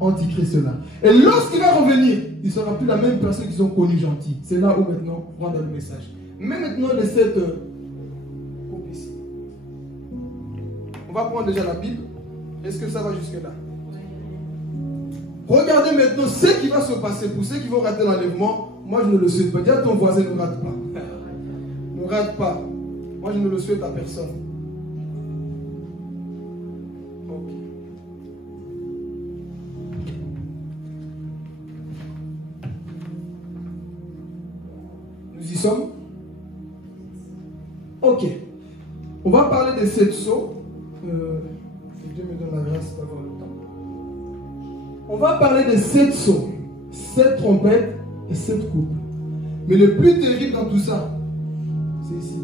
antichrist-là. Et lorsqu'il va revenir, il ne sera plus la même personne qu'ils ont connue gentille. C'est là où maintenant on rentre dans le message. Mais maintenant, les 7 coupes ici. On va prendre déjà la Bible. Est-ce que ça va jusque-là? Regardez maintenant ce qui va se passer pour ceux qui vont rater l'enlèvement. Moi, je ne le souhaite pas. Dis à ton voisin, ne rate pas. Ne rate pas. Moi, je ne le souhaite à personne. Ok. Nous y sommes? Ok. On va parler des 7 sceaux. Que Dieu me donne la grâce d'avoir le temps. On va parler des 7 sceaux, 7 trompettes et 7 coupes. Mais le plus terrible dans tout ça, c'est ici.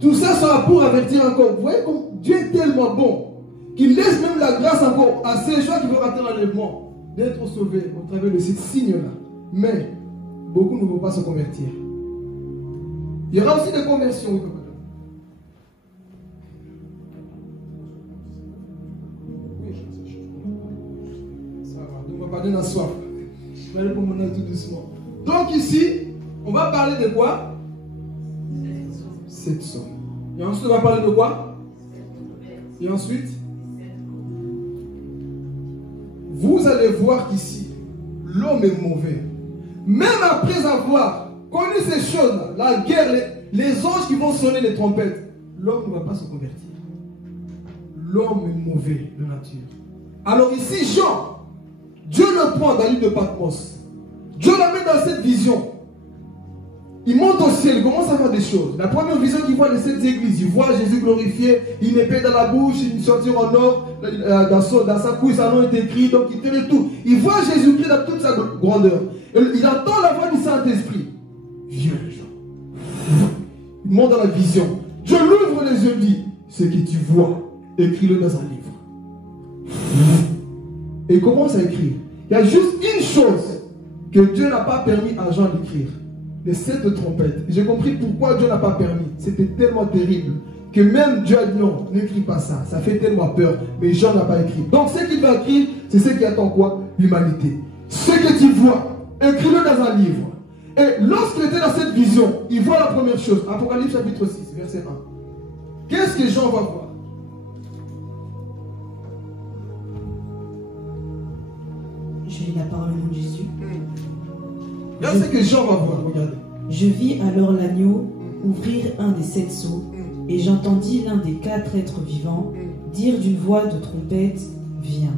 Tout ça sera pour avertir encore. Vous voyez comme Dieu est tellement bon qu'il laisse même la grâce encore à ces gens qui vont rater l'enlèvement d'être sauvés au travers de ces signes-là. Mais beaucoup ne vont pas se convertir. Il y aura aussi des conversions. Oui, ça va. On va parler d'un soif. Je vais aller pour mon âge tout doucement. Donc ici, on va parler de quoi? 7 sceaux. Et ensuite, on va parler de quoi? Et ensuite, vous allez voir qu'ici, l'homme est mauvais. Même après avoir connu ces choses, la guerre, les anges qui vont sonner les trompettes, l'homme ne va pas se convertir. L'homme est mauvais de nature. Alors ici, Jean, Dieu le prend dans l'île de Patmos. Dieu l'amène dans cette vision. Il monte au ciel, il commence à faire des choses. La première vision qu'il voit de cette église, il voit Jésus glorifié, une épée dans la bouche, une ceinture en or, dans sa couille, son nom est écrit, donc il tenait tout. Il voit Jésus-Christ dans toute sa grandeur. Et il entend la voix du Saint-Esprit. Viens, Jean. Il monte dans la vision. Dieu l'ouvre les yeux et dit, ce que tu vois, écris-le dans un livre. Et il commence à écrire. Il y a juste une chose que Dieu n'a pas permis à Jean d'écrire. Les 7 trompettes. J'ai compris pourquoi Dieu n'a pas permis. C'était tellement terrible que même Dieu a dit non, n'écris pas ça. Ça fait tellement peur. Mais Jean n'a pas écrit. Donc ce qu'il va écrire, c'est ce qui attend quoi? L'humanité. Ce que tu vois, écris-le dans un livre. Et lorsqu'il était dans cette vision, il voit la première chose. Apocalypse chapitre 6, verset 1. Qu'est-ce que Jean va voir? Je lis la parole au nom de Jésus. Regardez ce que Jean va voir, regardez. Je vis alors l'agneau ouvrir un des 7 sceaux, et j'entendis l'un des 4 êtres vivants dire d'une voix de trompette, viens.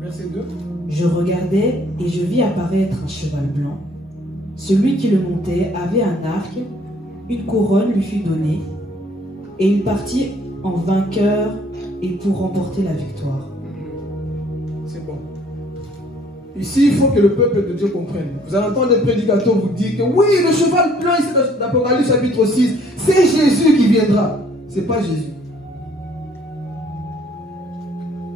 Verset 2. Je regardai et je vis apparaître un cheval blanc. Celui qui le montait avait un arc, une couronne lui fut donnée, et il partit en vainqueur et pour remporter la victoire. C'est bon. Ici, il faut que le peuple de Dieu comprenne. Vous allez entendre des prédicateurs vous dire que oui, le cheval blanc, ici dans l'Apocalypse chapitre 6, c'est Jésus qui viendra. Ce n'est pas Jésus.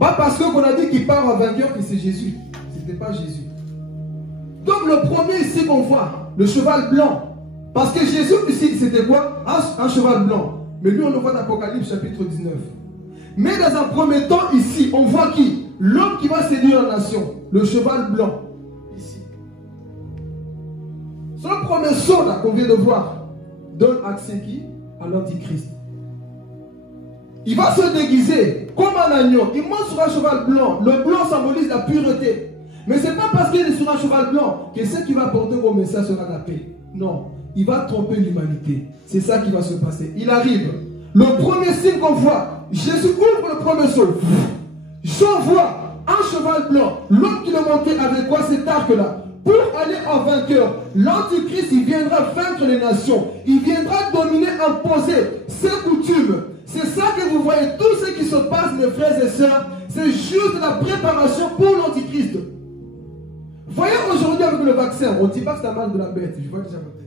Pas parce qu'on a dit qu'il part en vainqueur que c'est Jésus. Ce n'était pas Jésus. Donc le premier ici qu'on voit, le cheval blanc. Parce que Jésus ici, c'était quoi? Un cheval blanc. Mais lui, on le voit dans l'Apocalypse chapitre 19. Mais dans un premier temps, ici, on voit qui? L'homme qui va séduire la nation. Le cheval blanc. Ici. Ce premier saut là qu'on vient de voir donne accès qui? À l'Antichrist. Il va se déguiser comme un agneau. Il monte sur un cheval blanc. Le blanc symbolise la pureté. Mais ce n'est pas parce qu'il est sur un cheval blanc que ce qui va porter comme message sera la paix. Non. Il va tromper l'humanité. C'est ça qui va se passer. Il arrive. Le premier signe qu'on voit, Jésus ouvre le premier saut. J'en vois un cheval blanc. L'homme qui le montait avec quoi? Cet arc-là. Pour aller en vainqueur. L'Antichrist, il viendra vaincre les nations. Il viendra dominer, imposer ses coutumes. C'est ça que vous voyez. Tout ce qui se passe, mes frères et sœurs, c'est juste la préparation pour l'Antichrist. Voyez aujourd'hui avec le vaccin, on ne dit pas que c'est la marque de la bête. Je vois déjà votre tête.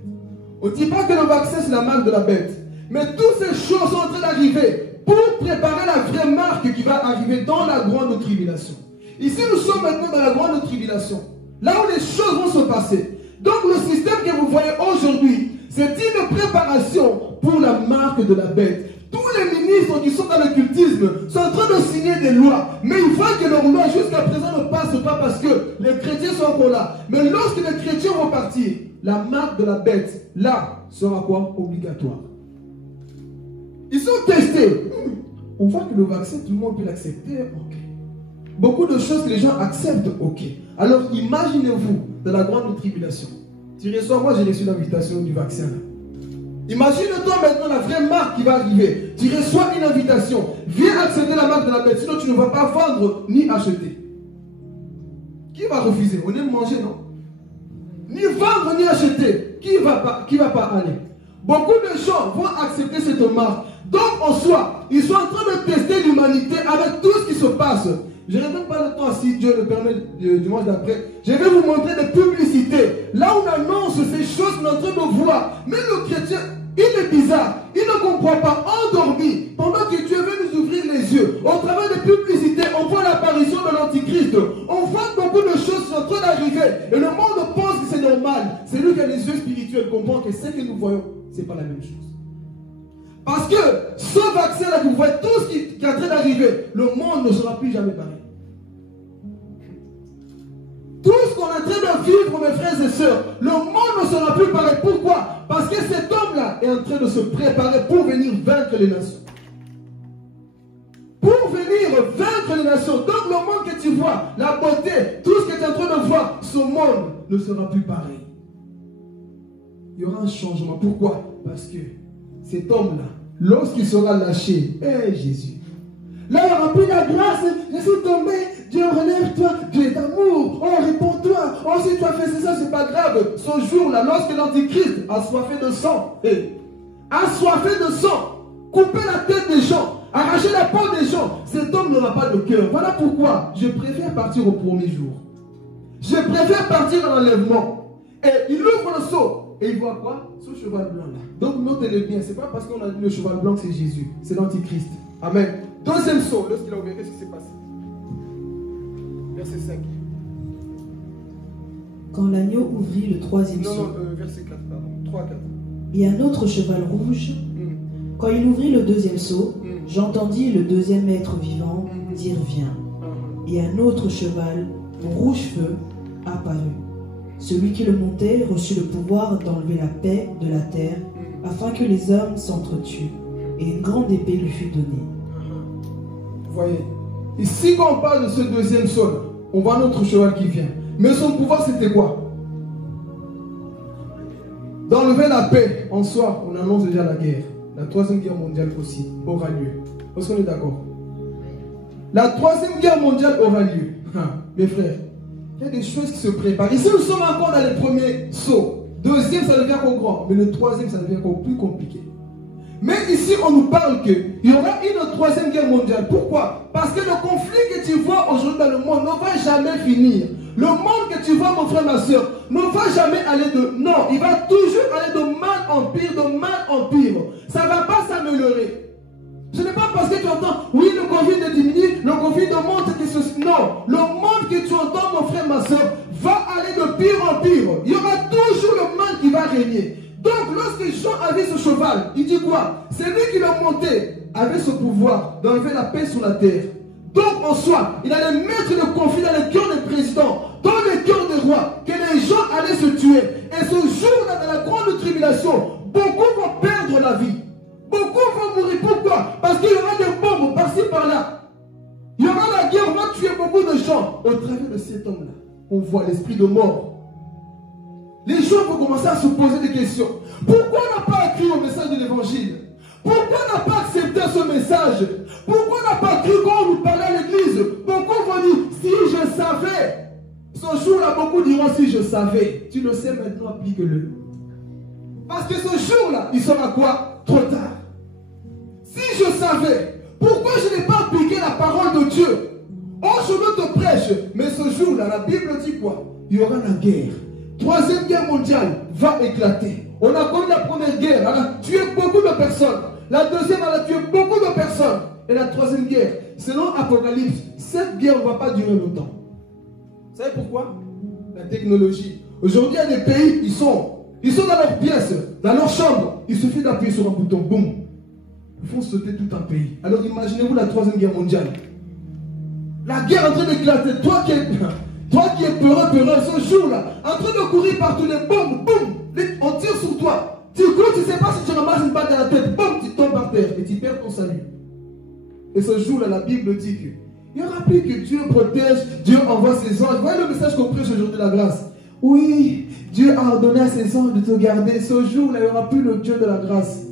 On ne dit pas que le vaccin c'est la marque de la bête. Mais toutes ces choses sont en train d'arriver pour préparer la vraie marque qui va arriver dans la grande tribulation. Ici nous sommes maintenant dans la grande tribulation. Là où les choses vont se passer. Donc le système que vous voyez aujourd'hui, c'est une préparation pour la marque de la bête. Tous les ministres qui sont dans l'occultisme sont en train de signer des lois. Mais il faut que leurs lois jusqu'à présent ne passent pas parce que les chrétiens sont encore là. Mais lorsque les chrétiens vont partir, la marque de la bête, là, sera quoi? Obligatoire. Ils sont testés. On voit que le vaccin, tout le monde peut l'accepter. Ok. Beaucoup de choses que les gens acceptent. Ok. Alors imaginez-vous dans la grande tribulation. Tu reçois, moi j'ai reçu l'invitation du vaccin. Imagine-toi maintenant la vraie marque qui va arriver. Tu reçois une invitation. Viens accepter la marque de la bête. Sinon tu ne vas pas vendre ni acheter. Qui va refuser? On aime manger, non? Ni vendre ni acheter. Qui va pas aller? Beaucoup de gens vont accepter cette marque. Donc en soi, ils sont en train de tester l'humanité avec tout ce qui se passe. Je ne donne pas le temps, si Dieu le permet, dimanche d'après. Je vais vous montrer des publicités. Là où on annonce ces choses qu'on est en train de voir. Mais le chrétien, il est bizarre. Il ne comprend pas. Endormi. Pendant que Dieu veut nous ouvrir les yeux. Au travers des publicités, on voit l'apparition de l'Antichrist. On voit beaucoup de choses qui sont en train d'arriver. Et le monde pense que c'est normal. C'est lui qui a les yeux spirituels comprend que ce que nous voyons, ce n'est pas la même chose. Parce que ce vaccin-là que vous voyez, tout ce qui est en train d'arriver, le monde ne sera plus jamais pareil. Tout ce qu'on est en train de vivre, mes frères et sœurs, le monde ne sera plus pareil. Pourquoi? Parce que cet homme-là est en train de se préparer pour venir vaincre les nations. Pour venir vaincre les nations. Donc le monde que tu vois, la beauté, tout ce que tu es en train de voir, ce monde ne sera plus pareil. Il y aura un changement. Pourquoi? Parce que cet homme-là, lorsqu'il sera lâché, Jésus, là il n'y aura plus la grâce. Je suis tombé, Dieu relève-toi, Dieu est amour, oh réponds-toi, oh si tu as fait ça, c'est pas grave. Ce jour-là, lorsque l'Antichrist a soifé de sang, couper la tête des gens, arracher la peau des gens, cet homme n'aura pas de cœur. Voilà pourquoi je préfère partir au premier jour. Je préfère partir dans l'enlèvement. Et il ouvre le seau. Et il voit quoi? Ce cheval blanc là. Donc notez-le bien, c'est pas parce qu'on a dit le cheval blanc que c'est Jésus, c'est l'Antichrist. Amen. Deuxième saut, lorsqu'il a ouvert, qu'est-ce qui s'est passé? Verset 5. Quand l'agneau ouvrit le troisième seau. Non, verset 4, pardon. 3, 4. Et un autre cheval rouge. Quand il ouvrit le deuxième seau, j'entendis le deuxième être vivant dire viens. Et un autre cheval, rouge feu, apparut. Celui qui le montait reçut le pouvoir d'enlever la paix de la terre, afin que les hommes s'entretuent, et une grande épée lui fut donnée. Vous voyez, ici quand on parle de ce deuxième sol, on voit notre cheval qui vient. Mais son pouvoir c'était quoi? D'enlever la paix. En soi, on annonce déjà la guerre. La troisième guerre mondiale aussi aura lieu. Est-ce qu'on est d'accord? La troisième guerre mondiale aura lieu. Mes frères, il y a des choses qui se préparent. Ici, nous sommes encore dans les premiers sauts. Deuxième, ça devient encore grand. Mais le troisième, ça devient encore plus compliqué. Mais ici, on nous parle qu'il y aura une troisième guerre mondiale. Pourquoi? Parce que le conflit que tu vois aujourd'hui dans le monde ne va jamais finir. Le monde que tu vois, mon frère, ma soeur, ne va jamais aller de... Non, il va toujours aller de mal en pire, de mal en pire. Ça ne va pas s'améliorer. Ce n'est pas parce que tu entends, oui, le Covid diminue, le Covid montre que ce... Non, le monde que tu entends, mon frère, ma soeur, va aller de pire en pire. Il y aura toujours le mal qui va régner. Donc, lorsque Jean avait ce cheval, il dit quoi? C'est lui qui l'a monté, avait ce pouvoir d'enlever la paix sur la terre. Donc, en soi, il allait mettre le conflit dans le cœur des présidents, dans le cœur des rois, que les gens allaient se tuer. Et ce jour-là, dans la grande tribulation, beaucoup vont perdre la vie. Beaucoup vont mourir. Pourquoi? Parce qu'il y aura des bombes par-ci, par-là. Il y aura la guerre, on va tuer beaucoup de gens. Au travers de cet homme-là, on voit l'esprit de mort. Les gens vont commencer à se poser des questions. Pourquoi on n'a pas cru au message de l'évangile? Pourquoi on n'a pas accepté ce message? Pourquoi on n'a pas cru quand on nous parlait à l'église? Beaucoup vont dire, si je savais. Ce jour-là, beaucoup diront, si je savais. Tu le sais maintenant, applique-le. Parce que ce jour-là, il sera quoi? Trop tard. Si je savais, pourquoi je n'ai pas appliqué la parole de Dieu? Oh, je veux te prêche. Mais ce jour-là, la Bible dit quoi? Il y aura la guerre. Troisième guerre mondiale va éclater. On a connu la première guerre, elle a tué beaucoup de personnes. La deuxième, elle a tué beaucoup de personnes. Et la troisième guerre, selon Apocalypse, cette guerre ne va pas durer longtemps. Vous savez pourquoi? La technologie. Aujourd'hui, il y a des pays, ils sont dans leur pièce, dans leur chambre. Il suffit d'appuyer sur un bouton, boum. Ils font sauter tout un pays. Alors imaginez-vous la troisième guerre mondiale. La guerre en train d'éclater. Toi qui es peureux, ce jour-là, en train de courir partout, les bombes, boum, on tire sur toi. Tu cours, tu ne sais pas si tu ramasses une balle dans la tête, boum, tu tombes par terre et tu perds ton salut. Et ce jour-là, la Bible dit que il n'y aura plus que Dieu protège, Dieu envoie ses anges. Voyez le message qu'on prêche aujourd'hui de la grâce. Oui, Dieu a ordonné à ses anges de te garder. Ce jour-là, il n'y aura plus le Dieu de la grâce.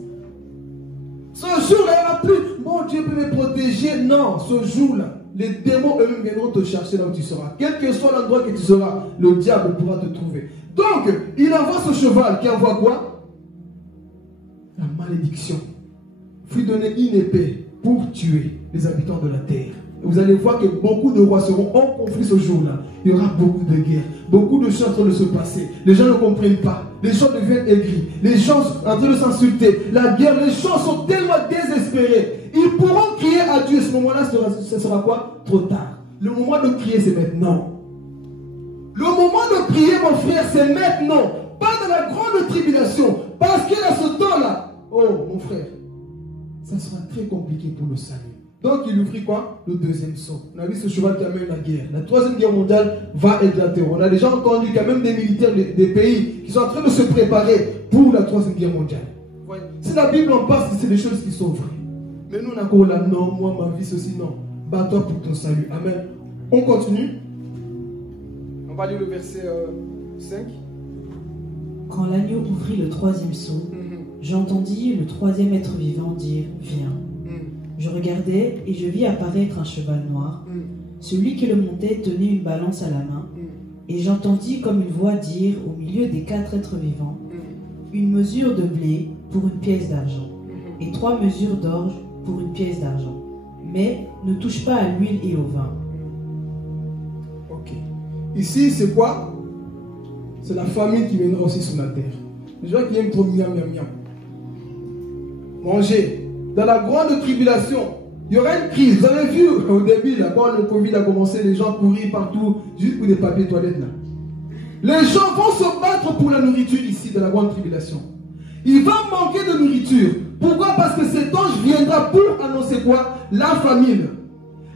Ce jour-là, il n'y aura plus, bon, Dieu peut me protéger. Non, ce jour-là, les démons eux-mêmes viendront te chercher là où tu seras. Quel que soit l'endroit que tu seras, le diable pourra te trouver. Donc, il envoie ce cheval qui envoie quoi? La malédiction. Fut donné une épée pour tuer les habitants de la terre. Et vous allez voir que beaucoup de rois seront en conflit ce jour-là. Il y aura beaucoup de guerres, beaucoup de choses en train de se passer. Les gens ne comprennent pas. Les gens deviennent aigris. Les gens sont en train de s'insulter. La guerre, les gens sont tellement désespérés. Ils pourront crier à Dieu. Ce moment-là, ce sera quoi? Trop tard. Le moment de crier, c'est maintenant. Le moment de prier, mon frère, c'est maintenant. Pas dans la grande tribulation. Parce qu'à ce temps-là, oh, mon frère, ça sera très compliqué pour le salut. Donc il ouvrit quoi? Le deuxième saut. On a vu ce cheval qui amène la guerre. La troisième guerre mondiale va éclater. On a déjà entendu qu'il y a même des militaires des pays qui sont en train de se préparer pour la troisième guerre mondiale. Ouais. Si la Bible en parle, c'est des choses qui sont vraies. Mais nous on a encore là, non, moi ma vie ceci, non. Bats-toi pour ton salut. Amen. On continue. On va lire le verset 5. Quand l'agneau ouvrit le troisième seau, j'entendis le troisième être vivant dire « Viens ». Je regardai et je vis apparaître un cheval noir. Celui qui le montait tenait une balance à la main. Et j'entendis comme une voix dire au milieu des 4 êtres vivants, une mesure de blé pour une pièce d'argent, et 3 mesures d'orge pour une pièce d'argent. Mais ne touche pas à l'huile et au vin. Ok. Ici, c'est quoi? C'est la famine qui viendra aussi sur la terre. Les gens qui aiment trop miam miam miam. Manger. Dans la grande tribulation, il y aura une crise. Vous avez vu au début, là, quand le Covid a commencé, les gens courent partout, juste pour des papiers toilettes. Là. Les gens vont se battre pour la nourriture ici, dans la grande tribulation. Il va manquer de nourriture. Pourquoi? Parce que cet ange viendra pour annoncer quoi? La famine.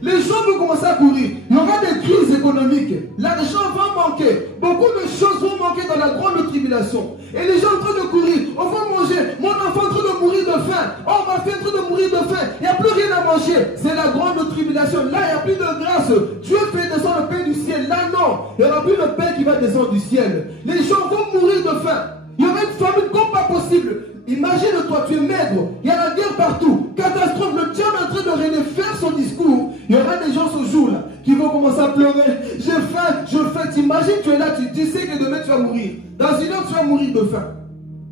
Les gens vont commencer à courir. Il y aura des crises économiques. L'argent va manquer. Beaucoup de choses vont manquer dans la grande tribulation. Et les gens en train de courir. On va manger. Mon enfant en train de mourir de faim. Oh, ma fille en train de mourir de faim. Il n'y a plus rien à manger. C'est la grande tribulation. Là, il n'y a plus de grâce. Dieu fait descendre le pain du ciel. Là, non. Il n'y aura plus le pain qui va descendre du ciel. Les gens vont mourir de faim. Il y aura une famine comme pas possible. Imagine-toi, tu es maigre. Il y a la guerre partout. Catastrophe. Le diable est en train de régner, faire son discours. Il y aura des gens ce jour-là qui vont commencer à pleurer. J'ai faim, je faim. T'imagines, tu es là, tu sais que demain tu vas mourir. Dans une heure, tu vas mourir de faim.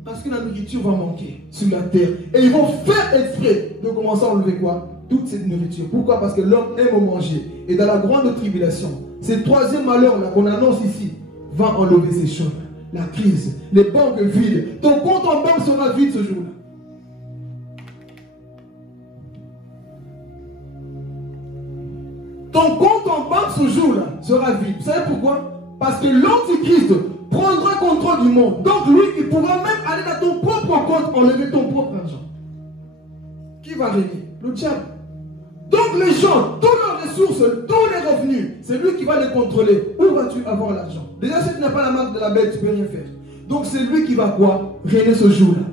Parce que la nourriture va manquer sur la terre. Et ils vont faire exprès de commencer à enlever quoi? Toute cette nourriture. Pourquoi? Parce que l'homme aime manger. Et dans la grande tribulation, Ce troisième malheur-là qu'on annonce ici va enlever ces choses. La crise, les banques vides. Ton compte en banque sera vide ce jour-là. Ton compte en banque ce jour-là sera vide. Vous savez pourquoi? Parce que l'Antichrist prendra contrôle du monde. Donc lui, il pourra même aller dans ton propre compte enlever ton propre argent. Qui va régner? Le diable. Donc les gens, toutes leurs ressources, tous les revenus, c'est lui qui va les contrôler. Où vas-tu avoir l'argent? Déjà, si tu n'as pas la marque de la bête, tu ne peux rien faire. Donc c'est lui qui va quoi? Régner ce jour-là.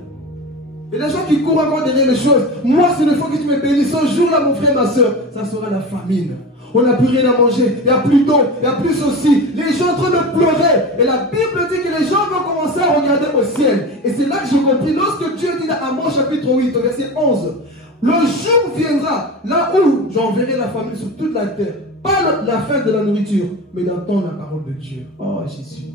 Et les gens qui courent encore derrière les choses, moi, c'est une fois que tu me bénis, ce jour-là, mon frère, ma soeur, ça sera la famine. On n'a plus rien à manger, il n'y a plus d'eau, il n'y a plus ceci. Les gens sont en train de pleurer. Et la Bible dit que les gens vont commencer à regarder au ciel. Et c'est là que j'ai compris, lorsque Dieu dit dans Amos chapitre 8, verset 11, le jour viendra, là où j'enverrai la famine sur toute la terre. Pas la fin de la nourriture, mais d'entendre la parole de Dieu. Oh Jésus.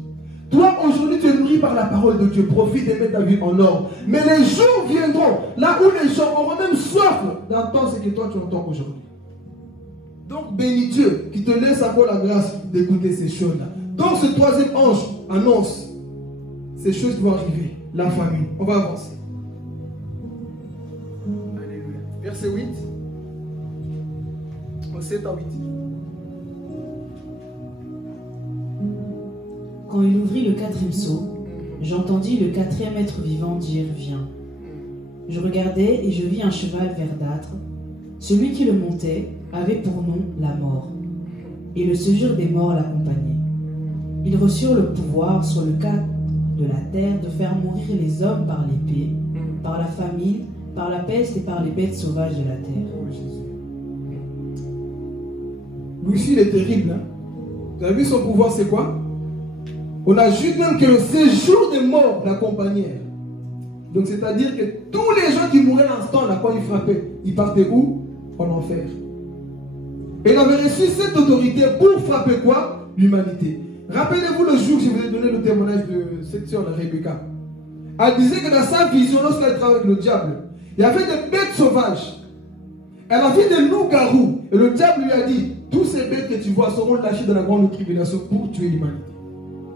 Toi, aujourd'hui, tu es nourri par la parole de Dieu. Profite et mets ta vie en ordre. Mais les jours viendront, là où les gens auront même soif d'entendre ce que toi tu entends aujourd'hui. Donc, bénis Dieu qui te laisse encore la grâce d'écouter ces choses-là. Donc, ce troisième ange annonce ces choses qui vont arriver. La famine. On va avancer. Alléluia. Verset 8. 7 à 8. Quand il ouvrit le quatrième sceau, j'entendis le quatrième être vivant dire « Viens ». Je regardai et je vis un cheval verdâtre. Celui qui le montait avait pour nom la mort, et le séjour des morts l'accompagnait. Ils reçurent le pouvoir sur le cadre de la terre de faire mourir les hommes par l'épée, par la famine, par la peste et par les bêtes sauvages de la terre. Lui-ci, il est terrible. Hein? Vous avez vu son pouvoir, c'est quoi? On a juste même que le séjour des morts l'accompagnait. Donc c'est-à-dire que tous les gens qui mouraient l'instant, là, quand ils frappaient, ils partaient où? En enfer. Et il avait reçu cette autorité pour frapper quoi? L'humanité. Rappelez-vous le jour que je vous ai donné le témoignage de cette sœur de Rebecca. Elle disait que dans sa vision, lorsqu'elle travaillait avec le diable, il y avait des bêtes sauvages. Elle a vu des loups-garous. Et le diable lui a dit, tous ces bêtes que tu vois seront lâchées dans la grande tribulation pour tuer l'humanité.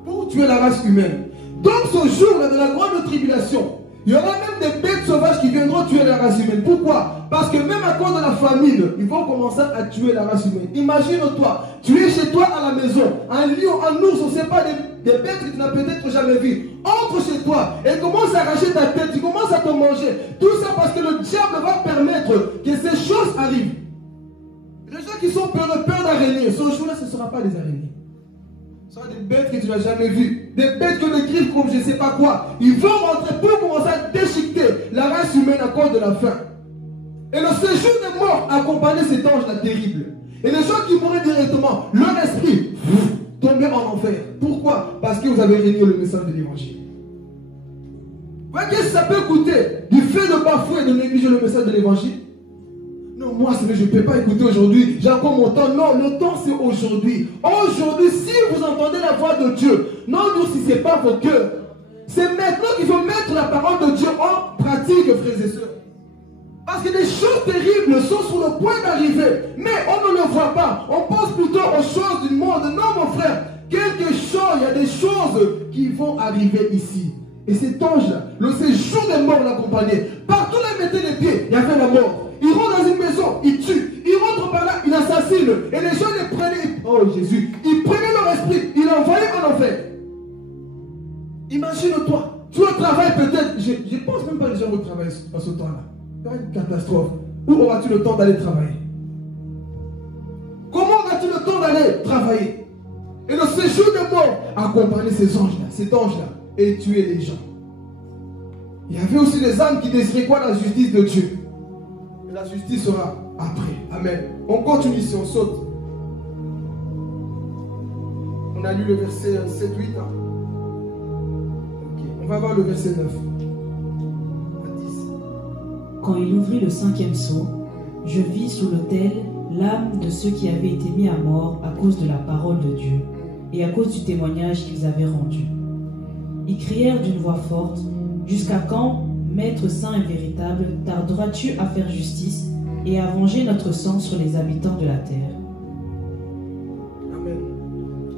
Pour tuer la race humaine. Donc ce jour-là de la grande tribulation, il y aura même des bêtes sauvages qui viendront tuer la race humaine. Pourquoi? Parce que même à cause de la famine, ils vont commencer à tuer la race humaine. Imagine-toi, tu es chez toi à la maison, un lion, un ours, on ne sait pas, des bêtes que tu n'as peut-être jamais vues. Entre chez toi et commence à arracher ta tête, tu commences à te manger. Tout ça parce que le diable va permettre que ces choses arrivent. Les gens qui sont peur d'araignées, ce jour-là, ce ne sera pas des araignées. Ce sera des bêtes que tu n'as jamais vues. Des bêtes que les griffes comme je ne sais pas quoi. Ils vont rentrer pour commencer à déchiqueter la race humaine à cause de la faim. Et le séjour des morts accompagnait cet ange-là terrible. Et les gens qui mouraient directement, leur esprit tombait en enfer. Pourquoi? Parce que vous avez renié le message de l'évangile. Vous voyez qu'est-ce que ça peut coûter du fait de bafouer et de négliger le message de l'évangile? Non, moi, je ne peux pas écouter aujourd'hui. J'ai encore mon temps. Non, le temps, c'est aujourd'hui. Aujourd'hui, si vous entendez la voix de Dieu, non, si ce n'est pas vos cœurs, c'est maintenant qu'il faut mettre la parole de Dieu en pratique, frères et sœurs. Parce que des choses terribles sont sur le point d'arriver. Mais on ne le voit pas. On pense plutôt aux choses du monde. Non, mon frère. Quelque chose, il y a des choses qui vont arriver ici. Et cet ange-là, le séjour des morts l'accompagnait. Partout là, il mettait les pieds, il y avait la mort. Il rentre dans une maison, il tue. Il rentre par là, il assassine. Et les gens les prenaient. Oh Jésus. Ils prenaient leur esprit, ils l'envoyaient en enfer. Imagine-toi. Tu au travail peut-être. Je ne pense même pas que les gens vont travailler à ce temps-là. Il y aura une catastrophe. Où auras-tu le temps d'aller travailler? Comment auras-tu le temps d'aller travailler? Et le séjour de mort accompagnait ces anges-là, cet ange-là, et tuer les gens. Il y avait aussi les âmes qui désiraient quoi? La justice de Dieu. Et la justice sera après. Amen. On continue ici, on saute. On a lu le verset 7-8. Hein? Ok, on va voir le verset 9. Quand il ouvrit le cinquième sceau, je vis sous l'autel l'âme de ceux qui avaient été mis à mort à cause de la parole de Dieu et à cause du témoignage qu'ils avaient rendu. Ils crièrent d'une voix forte, « Jusqu'à quand, Maître saint et véritable, tarderas-tu à faire justice et à venger notre sang sur les habitants de la terre ?» Amen.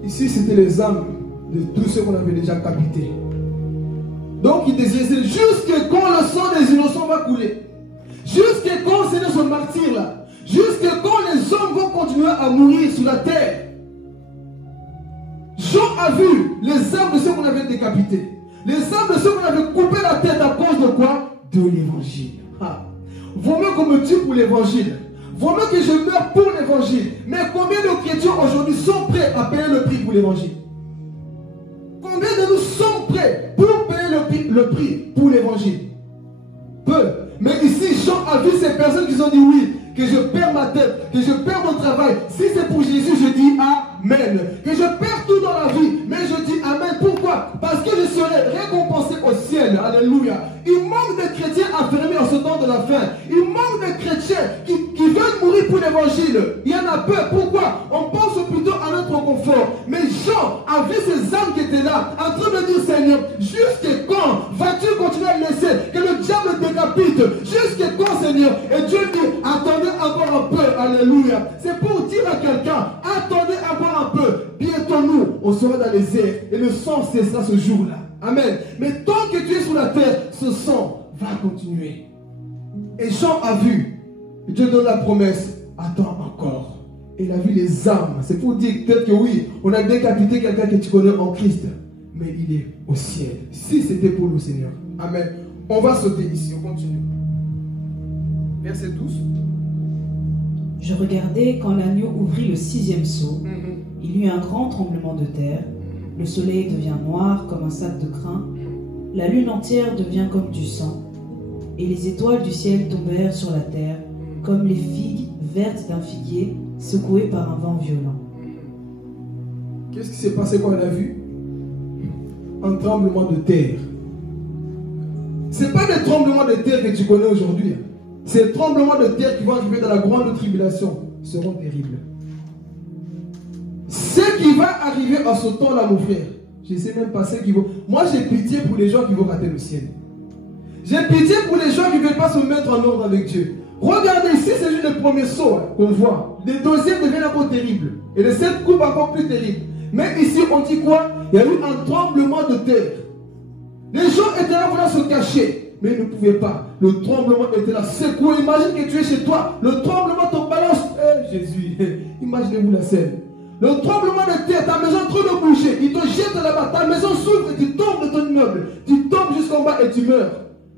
Ici, c'était les âmes de tous ceux qu'on avait déjà capités. Donc, il disait, jusqu'à quand le sang des innocents va couler? Jusqu'à quand, Seigneur, ce martyr-là? Jusqu'à quand les hommes vont continuer à mourir sur la terre? Jean a vu les âmes de ceux qu'on avait décapités. Les âmes de ceux qu'on avait coupé la tête à cause de quoi? De l'évangile. Vaut mieux qu'on me tue pour l'évangile. Vaut mieux que je meure pour l'évangile. Mais combien de chrétiens aujourd'hui sont prêts à payer le prix pour l'évangile? Combien de nous sommes prêts pour payer le prix pour l'évangile? Peu. Mais ici, Jean a vu ces personnes qui ont dit oui, que je perds ma tête, que je perds mon travail. Si c'est pour Jésus, je dis Amen. Que je perds tout dans la vie, mais je dis Amen. Pourquoi? Parce que je serai récompensé au ciel. Alléluia. Il manque de chrétiens affermis en ce temps de la fin. Il manque de chrétiens qui veulent mourir pour l'évangile. Il y en a peu. Pourquoi? On pense plutôt à notre confort. Mais Jean a vu ces âmes qui étaient là, en train de dire, Seigneur, jusqu'à quand vas-tu continuer à laisser que le diable décapite? Jusqu'à quand, Seigneur? Et Dieu dit, attendez encore un peu. Alléluia. C'est pour dire à quelqu'un, attendez encore un peu. Bientôt nous, on sera dans les airs. Et le sang cessera ce jour-là. Amen. Mais tant que tu es sur la terre, ce sang va continuer. Et Jean a vu. Dieu donne la promesse. Attends encore. Et il a vu les âmes. C'est pour dire peut-être que oui, on a décapité quelqu'un que tu connais en Christ. Mais il est au ciel. Si c'était pour nous, Seigneur. Amen. On va sauter ici. On continue. Verset 12. Je regardais quand l'agneau ouvrit le 6e sceau. Il y eut un grand tremblement de terre. Le soleil devient noir comme un sac de crin. La lune entière devient comme du sang. Et les étoiles du ciel tombèrent sur la terre, comme les figues vertes d'un figuier, secouées par un vent violent. Qu'est-ce qui s'est passé quand on a vu? Un tremblement de terre. Ce n'est pas des tremblements de terre que tu connais aujourd'hui. Ces tremblements de terre qui vont arriver dans la grande tribulation seront terribles. Ce qui va arriver en ce temps-là, mon frère, je ne sais même pas ce qui vont... Moi, j'ai pitié pour les gens qui vont rater le ciel. J'ai pitié pour les gens qui ne veulent pas se mettre en ordre avec Dieu. Regardez ici, c'est juste le premier saut qu'on voit. Les deuxièmes deviennent encore terribles. Et les 7 coupes encore plus terribles. Mais ici, on dit quoi? Il y a eu un tremblement de terre. Les gens étaient là pour se cacher. Mais ils ne pouvaient pas. Le tremblement était là. Secoué. Imagine que tu es chez toi. Le tremblement te balance. Jésus, imaginez-vous la scène. Le tremblement de terre, ta maison est en train de bouger. Il te jette là-bas. Ta maison s'ouvre et tu tombes de ton immeuble. Tu tombes jusqu'en bas et tu meurs.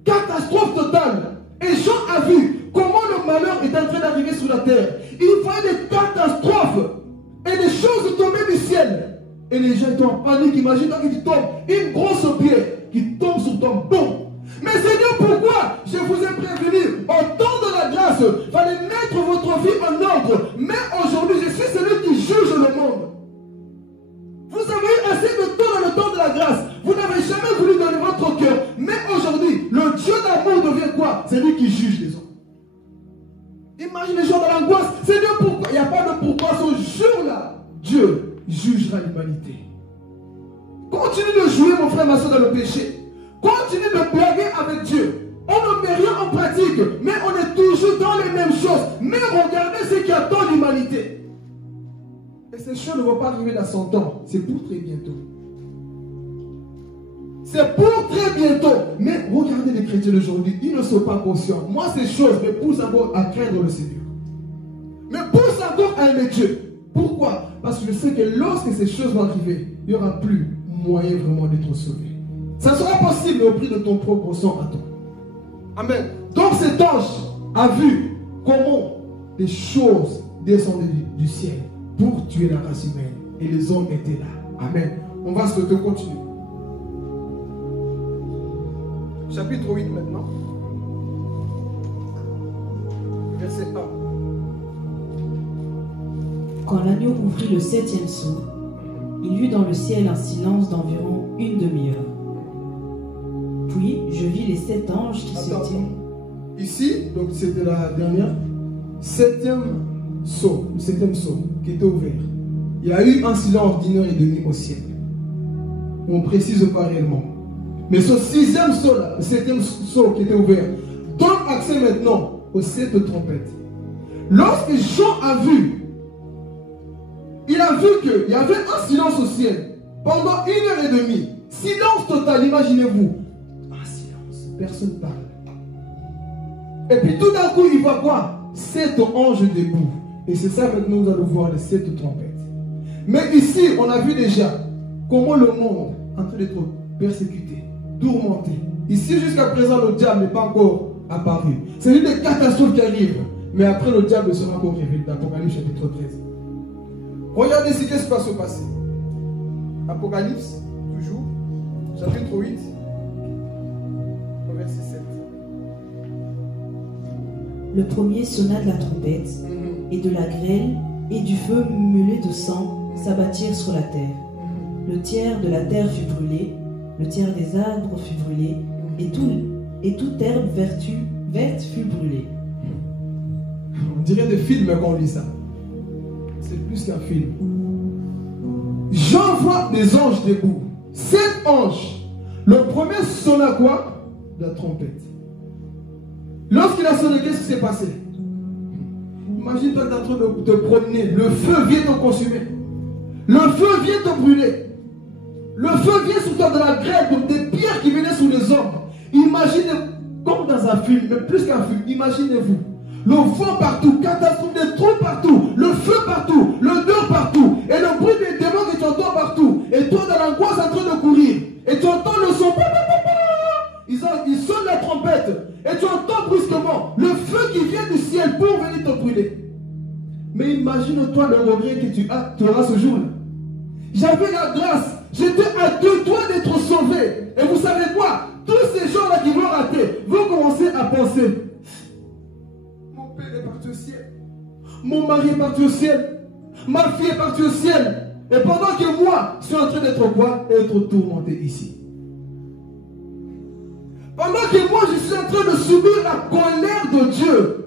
Catastrophe totale. Et Jean a vu comment le malheur est en train d'arriver sur la terre. Il voit des catastrophes et des choses tomber du ciel. Et les gens étaient en panique. Imagine quand il tombe une grosse pierre qui tombe sur ton bon. Mais Seigneur, pourquoi? Je vous ai prévenu. Au temps de la grâce, il fallait mettre votre vie en ordre. Mais aujourd'hui, je suis celui qui juge le monde. Vous avez eu assez de temps dans le temps de la grâce. Vous n'avez jamais voulu donner votre cœur. Mais aujourd'hui, le Dieu d'amour devient quoi? C'est lui qui juge les hommes. Imagine les gens dans l'angoisse. Seigneur, pourquoi? Il n'y a pas de pourquoi. Ce jour-là, Dieu jugera l'humanité. Continue de jouer, mon frère, ma soeur, dans le péché. Continue de blaguer avec Dieu. On ne met rien en pratique, mais on est toujours dans les mêmes choses. Mais regardez ce qui attend l'humanité. Et ces choses ne vont pas arriver dans 100 ans. C'est pour très bientôt. C'est pour très bientôt. Mais regardez les chrétiens d'aujourd'hui. Ils ne sont pas conscients. Moi, ces choses me poussent encore à craindre le Seigneur. Me poussent encore à aimer Dieu. Pourquoi? Parce que je sais que lorsque ces choses vont arriver, il n'y aura plus moyen vraiment d'être sauvé. Ça sera possible au prix de ton propre sang à toi. Amen. Donc cet ange a vu comment des choses descendaient du ciel pour tuer la race humaine. Et les hommes étaient là. Amen. On va se continuer. Chapitre 8 maintenant. Verset 1. Quand l'agneau ouvrit le 7e sceau, il y eut dans le ciel un silence d'environ une demi-heure. Puis je vis les 7 anges qui se tiennent. Ici, donc c'était la dernière, 7e sceau, le 7e sceau qui était ouvert. Il y a eu un silence d'1 heure et demie au ciel. On précise pas réellement. Mais ce 6e sceau là, le 7e sceau qui était ouvert, donne accès maintenant aux 7 trompettes. Lorsque Jean a vu il a vu qu'il y avait un silence au ciel pendant 1h30. Silence total, imaginez-vous. Un silence, personne ne parle. Et puis tout d'un coup, il voit quoi? 7 anges debout. Et c'est ça maintenant nous allons voir les 7 trompettes. Mais ici, on a vu déjà comment le monde est en train d'être persécuté, tourmenté. Ici, jusqu'à présent, le diable n'est pas encore apparu. C'est une des catastrophes qui arrivent. Mais après, le diable sera encore révélé. Apocalypse chapitre 13. Regardez ce qui se passe au passé. Apocalypse, toujours, chapitre 8, verset 7. Le premier sonna de la trompette, et de la grêle et du feu mêlé de sang s'abattirent sur la terre. Le tiers de la terre fut brûlé, le tiers des arbres fut brûlé, et toute herbe verte fut brûlée. On dirait des films quand on lit ça. C'est plus qu'un film. Jean voit des anges debout. 7 anges. Le premier sonna quoi? La trompette. Lorsqu'il a sonné, qu'est-ce qui s'est passé? Imagine toi, tu es en train de te promener. Le feu vient te consumer. Le feu vient te brûler. Le feu vient sur toi de la grêle, donc des pierres qui venaient sous les hommes. Imaginez, comme dans un film, mais plus qu'un film, imaginez-vous. Le vent partout, catastrophe, des trous partout, le feu partout, l'odeur partout, et le bruit des démons que tu entends partout. Et toi dans l'angoisse en train de courir. Et tu entends le son. Ils sonnent la trompette. Et tu entends brusquement le feu qui vient du ciel pour venir te brûler. Mais imagine-toi le regret que tu auras ce jour-là. J'avais la grâce. J'étais à 2 doigts d'être sauvé. Et vous savez quoi? Tous ces gens-là qui vont rater vont commencer à penser. Mon père est parti au ciel. Mon mari est parti au ciel. Ma fille est partie au ciel. Et pendant que moi, je suis en train d'être quoi? Être tourmenté ici. Pendant que moi, je suis en train de subir la colère de Dieu.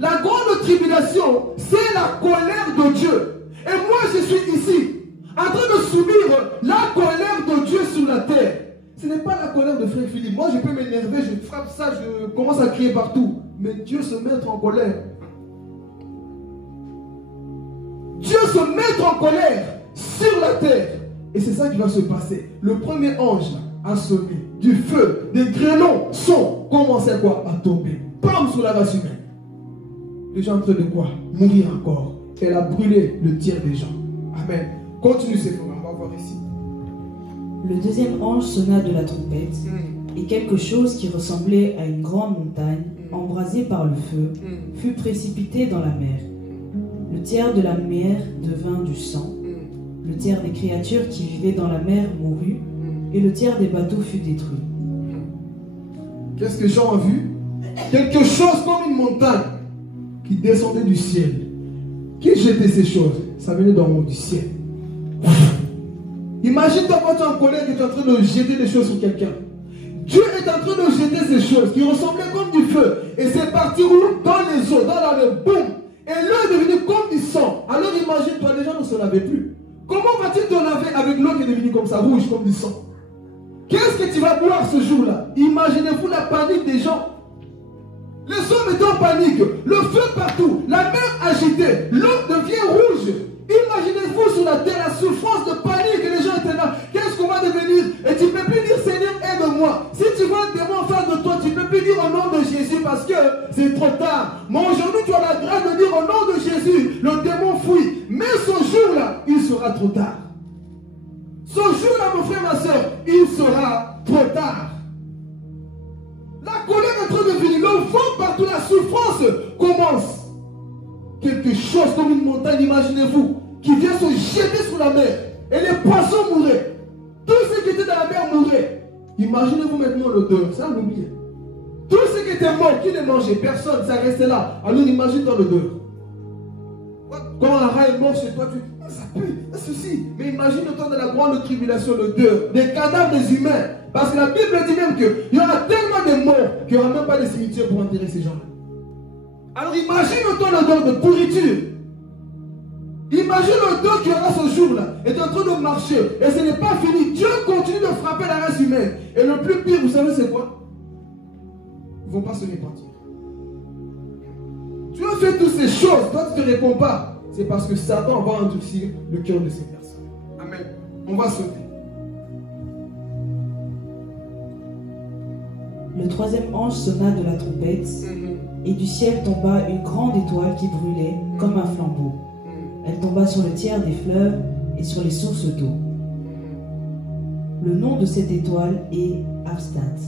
La grande tribulation, c'est la colère de Dieu. Et moi, je suis ici, en train de subir la colère de Dieu sur la terre. Ce n'est pas la colère de frère Philippe. Moi, je peux m'énerver, je frappe ça, je commence à crier partout. Mais Dieu se met en colère. Dieu se met en colère sur la terre. Et c'est ça qui va se passer. Le premier ange a sonné. Du feu, des grêlons sont commencé quoi? À tomber. Bam sur la race humaine. Les gens en train de quoi? Mourir encore. Elle a brûlé le tiers des gens. Amen. Continue ces frères, on va voir ici. Le deuxième ange sonna de la trompette, et quelque chose qui ressemblait à une grande montagne, embrasée par le feu, fut précipité dans la mer. Le tiers de la mer devint du sang. Le tiers des créatures qui vivaient dans la mer mourut, et le tiers des bateaux fut détruit. Qu'est-ce que Jean a vu? Quelque chose comme une montagne qui descendait du ciel. Qui jetait ces choses? Ça venait d'en haut du ciel. Imagine-toi quand tu es en colère et tu es en train de jeter des choses sur quelqu'un. Dieu est en train de jeter ces choses qui ressemblaient comme du feu. Et c'est parti où? Dans les eaux, dans la mer. Boum! Et l'eau est devenue comme du sang. Alors imagine-toi, les gens ne se lavaient plus. Comment vas-tu te laver avec l'eau qui est devenue comme ça, rouge, comme du sang? Qu'est-ce que tu vas boire ce jour-là? Imaginez-vous la panique des gens. Les hommes étaient en panique. Le feu partout. La mer agitée. L'eau devient rouge. Imaginez-vous sur la terre la souffrance de panique. Les gens étaient là. Qu'est-ce qu'on va devenir? Et tu ne peux plus dire Seigneur, aide-moi. Si tu vois un démon en face de toi, tu ne peux plus dire au nom de Jésus parce que c'est trop tard. Mais aujourd'hui, tu as la grâce de dire au nom de Jésus. Le démon fuit. Mais ce jour-là, il sera trop tard. Ce jour-là, mon frère, ma soeur, il sera trop tard. La colère est en train de venir, le vent partout, la souffrance commence. Quelque chose comme une montagne, imaginez-vous, qui vient se jeter sous la mer. Et les poissons mouraient. Tous ceux qui étaient dans la mer mouraient. Imaginez-vous maintenant l'odeur, ça on oublie. Tous ceux qui étaient morts, qui les mangeaient? Personne, ça restait là. Alors imagine-toi l'odeur. Quand un rat est mort chez toi, tu dis, ça pue, ceci. Mais imagine-toi dans la grande tribulation, l'odeur des cadavres des humains. Parce que la Bible dit même qu'il y aura tellement de morts qu'il n'y aura même pas de cimetière pour enterrer ces gens-là. Alors imagine-toi l'odeur de pourriture. Imagine l'odeur qu'il y aura ce jour-là. Et tu es en train de marcher. Et ce n'est pas fini. Dieu continue de frapper la race humaine. Et le plus pire, vous savez c'est quoi? Ils ne vont pas se repentir. Tu as fait toutes ces choses, toi tu ne te réponds pas. c'est parce que Satan va endurcir le cœur de ces personnes. Amen. On va sauter. Le troisième ange sonna de la trompette, et du ciel tomba une grande étoile qui brûlait comme un flambeau. Elle tomba sur le tiers des fleuves et sur les sources d'eau. Le nom de cette étoile est Absinthe.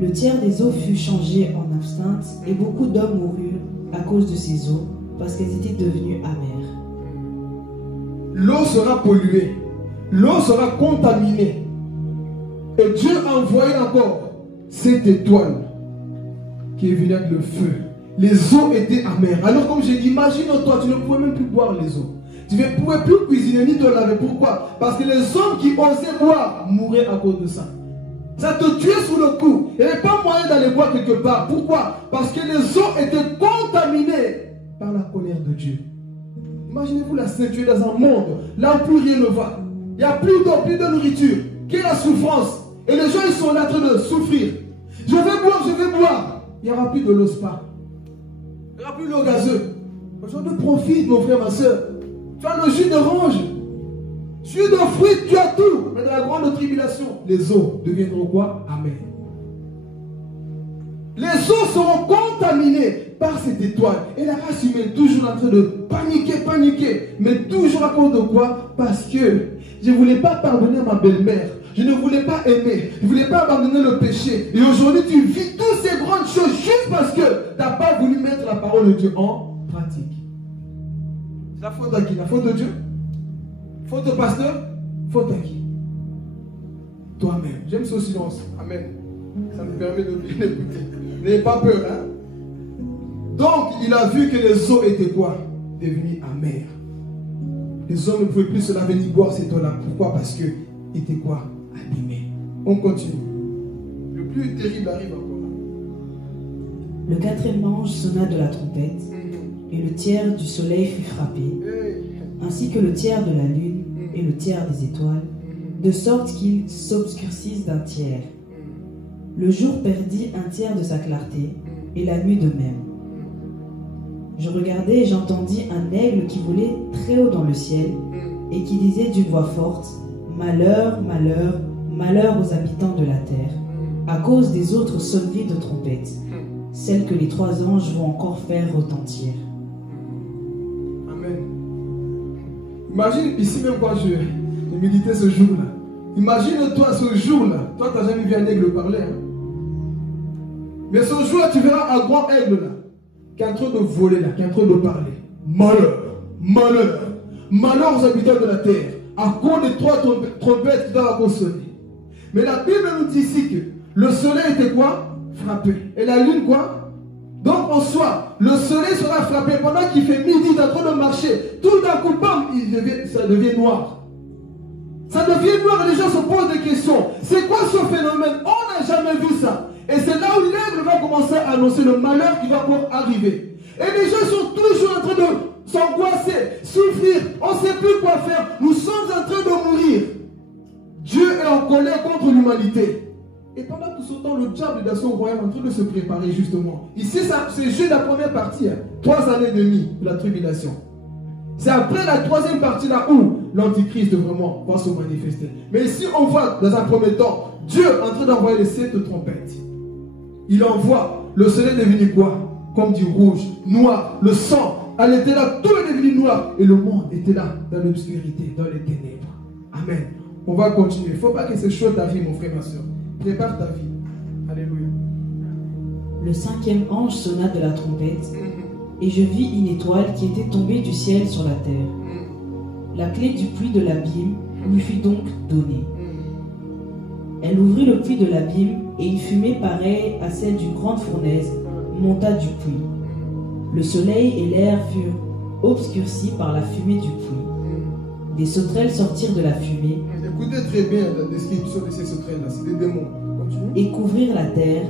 Le tiers des eaux fut changé en absinthe, et beaucoup d'hommes moururent à cause de ces eaux, parce qu'elles étaient devenues amères. L'eau sera polluée, l'eau sera contaminée. Et Dieu a envoyé encore cette étoile qui est venue avec le feu. Les eaux étaient amères. Alors comme j'ai dit, imagine-toi, tu ne pouvais même plus boire les eaux. Tu ne pouvais plus cuisiner ni te laver. Pourquoi? Parce que les hommes qui osaient boire mouraient à cause de ça. Ça te tuait sous le coup. Il n'y avait pas moyen d'aller boire quelque part. Pourquoi? Parce que les eaux étaient contaminées par la colère de Dieu. Imaginez-vous la ceinture dans un monde là où plus rien ne va. Il n'y a plus d'eau, plus de nourriture. Quelle est la souffrance? Et les gens, ils sont là en train de souffrir. Je vais boire, je vais boire. Il n'y aura plus de l'eau spa. Il n'y aura plus l'eau gazeuse. Aujourd'hui, profite, mon frère, ma soeur. Tu as le jus d'orange, jus de fruits, tu as tout. Mais dans la grande tribulation, les eaux deviendront quoi? Amen. Les eaux seront contaminées par cette étoile. Et la race humaine, toujours en train de paniquer. Mais toujours à cause de quoi? Parce que je ne voulais pas pardonner à ma belle-mère. Je ne voulais pas aimer. Je ne voulais pas abandonner le péché. Et aujourd'hui, tu vis toutes ces grandes choses juste parce que tu n'as pas voulu mettre la parole de Dieu en pratique. C'est la faute à qui? La faute de Dieu? Faute au pasteur? Faute à qui? Toi-même. J'aime ce silence. Amen. Ça me permet de bien écouter. N'ayez pas peur. Hein? Donc, il a vu que les eaux étaient quoi? Devenues amères. Les hommes ne pouvaient plus se laver ni boire cette eau-là. Pourquoi? Parce que était quoi? Abîmé. On continue. Le plus terrible arrive encore. Le quatrième ange sonna de la trompette, et le tiers du soleil fut frappé, ainsi que le tiers de la lune et le tiers des étoiles, de sorte qu'ils s'obscurcissent d'un tiers. Le jour perdit un tiers de sa clarté, et la nuit de même. Je regardai et j'entendis un aigle qui volait très haut dans le ciel, et qui disait d'une voix forte: Malheur, malheur, malheur aux habitants de la terre, à cause des autres sonneries de trompettes, celles que les trois anges vont encore faire retentir. Amen. Imagine ici même quand je méditais ce jour-là. Imagine-toi ce jour-là. Toi, tu n'as jamais vu un aigle parler. Hein? Mais ce jour-là, tu verras un grand aigle là, qui est en train de voler là, qui est en train de parler. Malheur, malheur, malheur aux habitants de la terre, à cause des trois trompettes qui doivent sonner. Mais la Bible nous dit ici que le soleil était quoi? Frappé. Et la lune quoi? Donc en soi, le soleil sera frappé pendant qu'il fait midi, il est en train de marcher. Tout d'un coup, bam, ça devient noir. Ça devient noir et les gens se posent des questions. C'est quoi ce phénomène? On n'a jamais vu ça. Et c'est là où l'aigle va commencer à annoncer le malheur qui va encore arriver. Et les gens sont toujours en train de s'angoisser, souffrir. On ne sait plus quoi faire. Nous sommes en train de mourir. Dieu est en colère contre l'humanité. Et pendant tout ce temps, le diable est dans son royaume en train de se préparer justement. Ici, c'est juste la première partie. 3 années et demie de la tribulation. C'est après la troisième partie là où l'antichrist vraiment va se manifester. Mais ici, on voit dans un premier temps Dieu en train d'envoyer les 7 trompettes. Il envoie, le soleil est devenu quoi? Comme du rouge, noir, le sang. Elle était là, tout est devenu noir. Et le monde était là, dans l'obscurité, dans les ténèbres. Amen. On va continuer. Il ne faut pas que c'est chaud ta vie, mon frère, ma soeur. Prépare ta vie. Alléluia. Le cinquième ange sonna de la trompette, et je vis une étoile qui était tombée du ciel sur la terre. La clé du puits de l'abîme lui fut donc donnée. Elle ouvrit le puits de l'abîme, et une fumée pareille à celle d'une grande fournaise monta du puits. Le soleil et l'air furent obscurcis par la fumée du puits. Des sauterelles sortirent de la fumée. Écoutez très bien la description de ces sauterelles-là, c'est des démons. Continue. Et couvrirent la terre,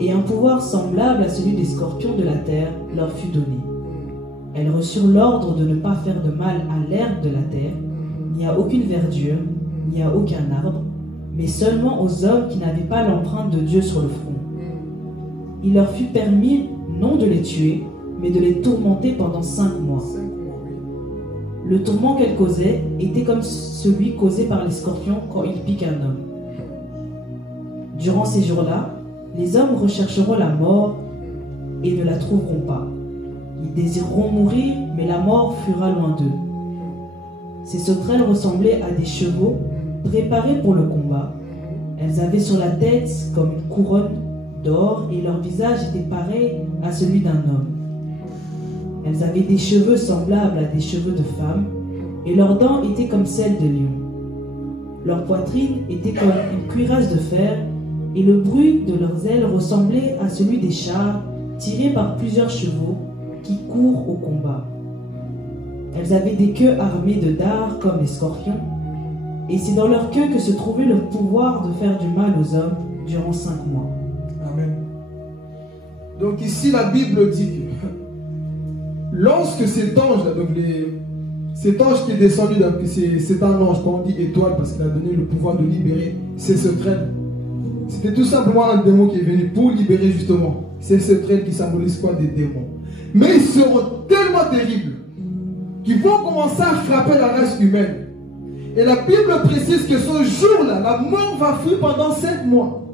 et un pouvoir semblable à celui des scorpions de la terre leur fut donné. Elles reçurent l'ordre de ne pas faire de mal à l'herbe de la terre, ni à aucune verdure, ni à aucun arbre, mais seulement aux hommes qui n'avaient pas l'empreinte de Dieu sur le front. Il leur fut permis non de les tuer, mais de les tourmenter pendant 5 mois. Le tourment qu'elle causait était comme celui causé par les scorpions quand ils piquent un homme. Durant ces jours-là, les hommes rechercheront la mort et ne la trouveront pas. Ils désireront mourir, mais la mort fuira loin d'eux. Ces sauterelles ressemblaient à des chevaux préparés pour le combat. Elles avaient sur la tête comme une couronne d'or et leur visage était pareil à celui d'un homme. Elles avaient des cheveux semblables à des cheveux de femme et leurs dents étaient comme celles de lion. Leur poitrine était comme une cuirasse de fer et le bruit de leurs ailes ressemblait à celui des chars tirés par plusieurs chevaux qui courent au combat. Elles avaient des queues armées de dards comme les scorpions, et c'est dans leur queue que se trouvait le pouvoir de faire du mal aux hommes durant 5 mois. Amen. Donc ici la Bible dit que lorsque cet ange, donc cet ange qui est descendu, c'est un ange, quand on dit étoile parce qu'il a donné le pouvoir de libérer ces sauterelles. C'était tout simplement un démon qui est venu pour libérer justement ces sauterelles qui symbolisent quoi? Des démons. Mais ils seront tellement terribles qu'ils vont commencer à frapper la race humaine. Et la Bible précise que ce jour-là, la mort va fuir pendant 5 mois.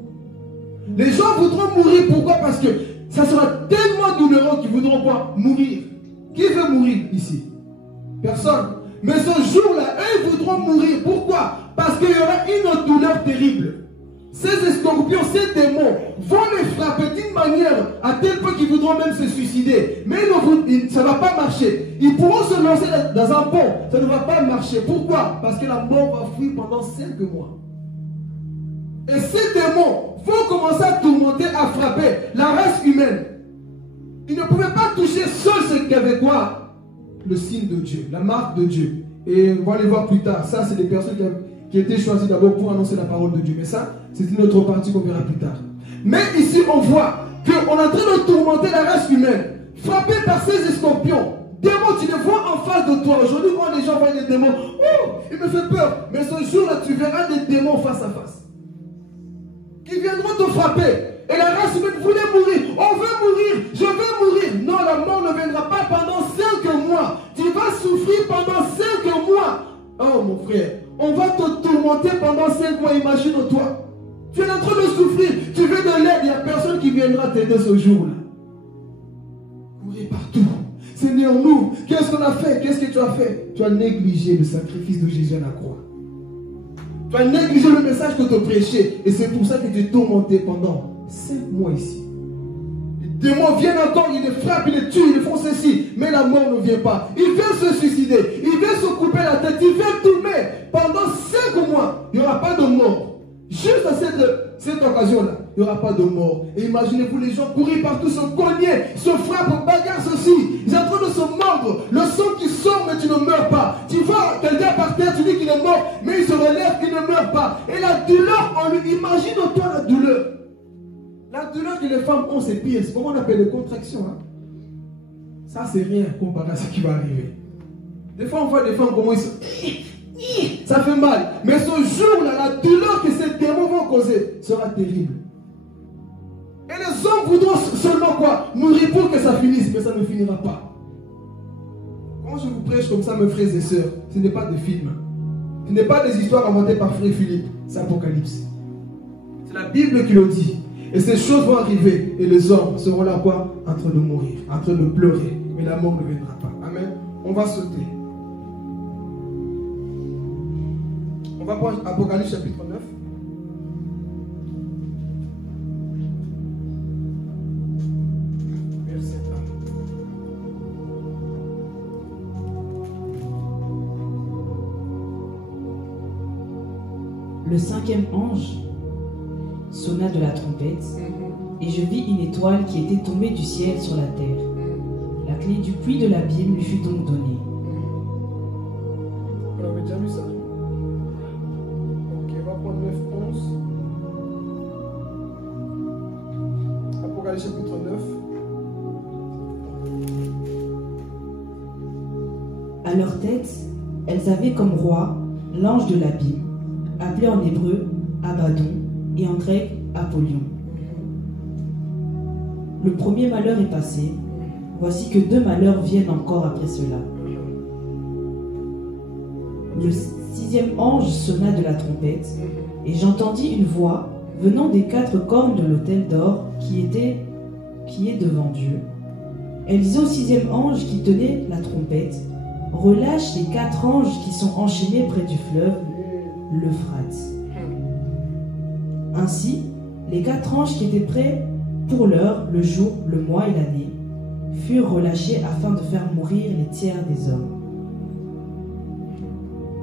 Les gens voudront mourir, pourquoi? Parce que ça sera tellement douloureux qu'ils voudront quoi? Mourir. Qui veut mourir ici? Personne. Mais ce jour-là, eux voudront mourir. Pourquoi? Parce qu'il y aura une douleur terrible. Ces scorpions, ces démons vont les frapper d'une manière à tel point qu'ils voudront même se suicider. Mais ça ne va pas marcher. Ils pourront se lancer dans un pont. Ça ne va pas marcher. Pourquoi? Parce que la mort va fuir pendant 5 mois. Et ces démons vont commencer à tourmenter, à frapper la race humaine. Ils ne pouvaient pas toucher seul ce qu'avait quoi? Le signe de Dieu, la marque de Dieu. Et on va les voir plus tard. Ça, c'est des personnes qui étaient choisies d'abord pour annoncer la parole de Dieu. Mais ça, c'est une autre partie qu'on verra plus tard. Mais ici, on voit qu'on est en train de tourmenter la race humaine, frappée par ces scorpions. Démons, tu les vois en face de toi. Aujourd'hui, quand les gens voient des démons, oh, il me fait peur. Mais ce jour-là, tu verras des démons face à face qui viendront te frapper. Et la race humaine voulait mourir. On veut mourir. Je veux mourir. Non, la mort ne viendra pas pendant 5 mois. Tu vas souffrir pendant 5 mois. Oh mon frère, on va te tourmenter pendant 5 mois. Imagine-toi. Tu es en train de souffrir. Tu veux de l'aide. Il n'y a personne qui viendra t'aider ce jour-là. Courir partout. Seigneur, nous, qu'est-ce qu'on a fait? Qu'est-ce que tu as fait? Tu as négligé le sacrifice de Jésus à la croix. Tu as négligé le message que tu prêchais. Et c'est pour ça que tu es tourmenté pendant 5 mois ici. Les démons viennent encore, ils les frappent, ils les tuent, ils les font ceci. Mais la mort ne vient pas. Ils viennent se suicider. Ils viennent se couper la tête. Ils viennent tout. Mais pendant 5 mois, il n'y aura pas de mort. Juste à cette occasion-là, il n'y aura pas de mort. Et imaginez-vous les gens courir partout, se cogner, se frappent, bagarrent ceci. Ils sont en train de se mordre. Le sang qui sort, mais tu ne meurs pas. Tu vois quelqu'un par terre, tu dis qu'il est mort, mais il se relève, il ne meurt pas. Et la douleur, on lui imagine-toi la douleur. La douleur que les femmes ont, c'est pire. C'est comment on appelle les contractions. Hein? Ça, c'est rien comparé à ce qui va arriver. Des fois, on voit des femmes comment ils se... Ça fait mal. Mais ce jour-là, la douleur que ces démons vont causer sera terrible. Et les hommes voudront seulement quoi? Mourir pour que ça finisse, mais ça ne finira pas. Quand je vous prêche comme ça, mes frères et sœurs, ce n'est pas des films. Ce n'est pas des histoires inventées par Frère Philippe. C'est Apocalypse. C'est la Bible qui le dit. Et ces choses vont arriver. Et les hommes seront là quoi? En train de mourir, en train de pleurer. Mais la mort ne viendra pas. Amen. On va sauter. On va prendre Apocalypse chapitre 9. Verset 1. Le 5e ange sonna de la trompette, et je vis une étoile qui était tombée du ciel sur la terre. La clé du puits de l'abîme lui fut donc donnée. On avait déjà lu ça. Ok, on va prendre 9, 11. Apocalypse chapitre 9. À leur tête, elles avaient comme roi l'ange de l'abîme, appelé en hébreu Abaddon et en grec Apollyon. Le premier malheur est passé, voici que 2 malheurs viennent encore après cela. Le 6e ange sonna de la trompette, et j'entendis une voix venant des 4 cornes de l'autel d'or qui est devant Dieu. Elle disait au 6e ange qui tenait la trompette, « Relâche les 4 anges qui sont enchaînés près du fleuve, l'Euphrate. » Ainsi, les 4 anges qui étaient prêts pour l'heure, le jour, le mois et l'année, furent relâchés afin de faire mourir les tiers des hommes.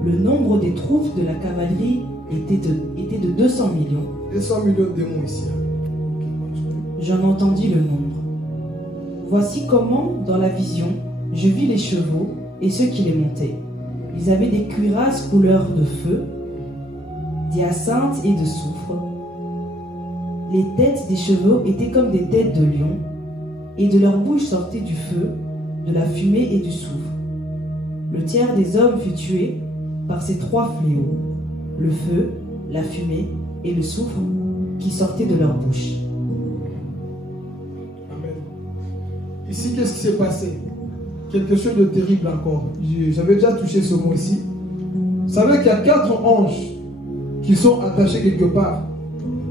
Le nombre des troupes de la cavalerie était de 200 millions. 200 millions de démons ici. J'en entendis le nombre. Voici comment, dans la vision, je vis les chevaux et ceux qui les montaient. Ils avaient des cuirasses couleur de feu, d'hyacinthe et de soufre. Les têtes des chevaux étaient comme des têtes de lions, et de leur bouche sortait du feu, de la fumée et du soufre. Le tiers des hommes fut tué par ces 3 fléaux, le feu, la fumée et le soufre qui sortaient de leur bouche. Amen. Ici, qu'est-ce qui s'est passé? Quelque chose de terrible encore. J'avais déjà touché ce mot ici. Vous savez qu'il y a 4 anges qui sont attachés quelque part.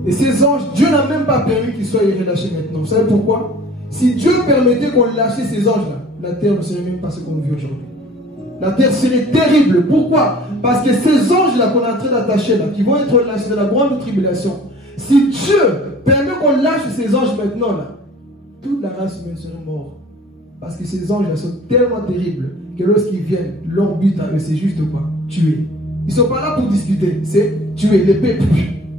Et ces anges, Dieu n'a même pas permis qu'ils soient relâchés maintenant. Vous savez pourquoi? Si Dieu permettait qu'on lâchait ces anges-là, la terre ne serait même pas ce qu'on vit aujourd'hui. La terre serait terrible. Pourquoi? Parce que ces anges-là qu'on est en train d'attacher, là, qui vont être lâchés dans la grande tribulation, si Dieu permet qu'on lâche ces anges maintenant, là, toute la race humaine serait morte. Parce que ces anges-là sont tellement terribles que lorsqu'ils viennent, leur but à eux, c'est juste quoi? Tuer. Ils ne sont pas là pour discuter, c'est tuer. L'épée,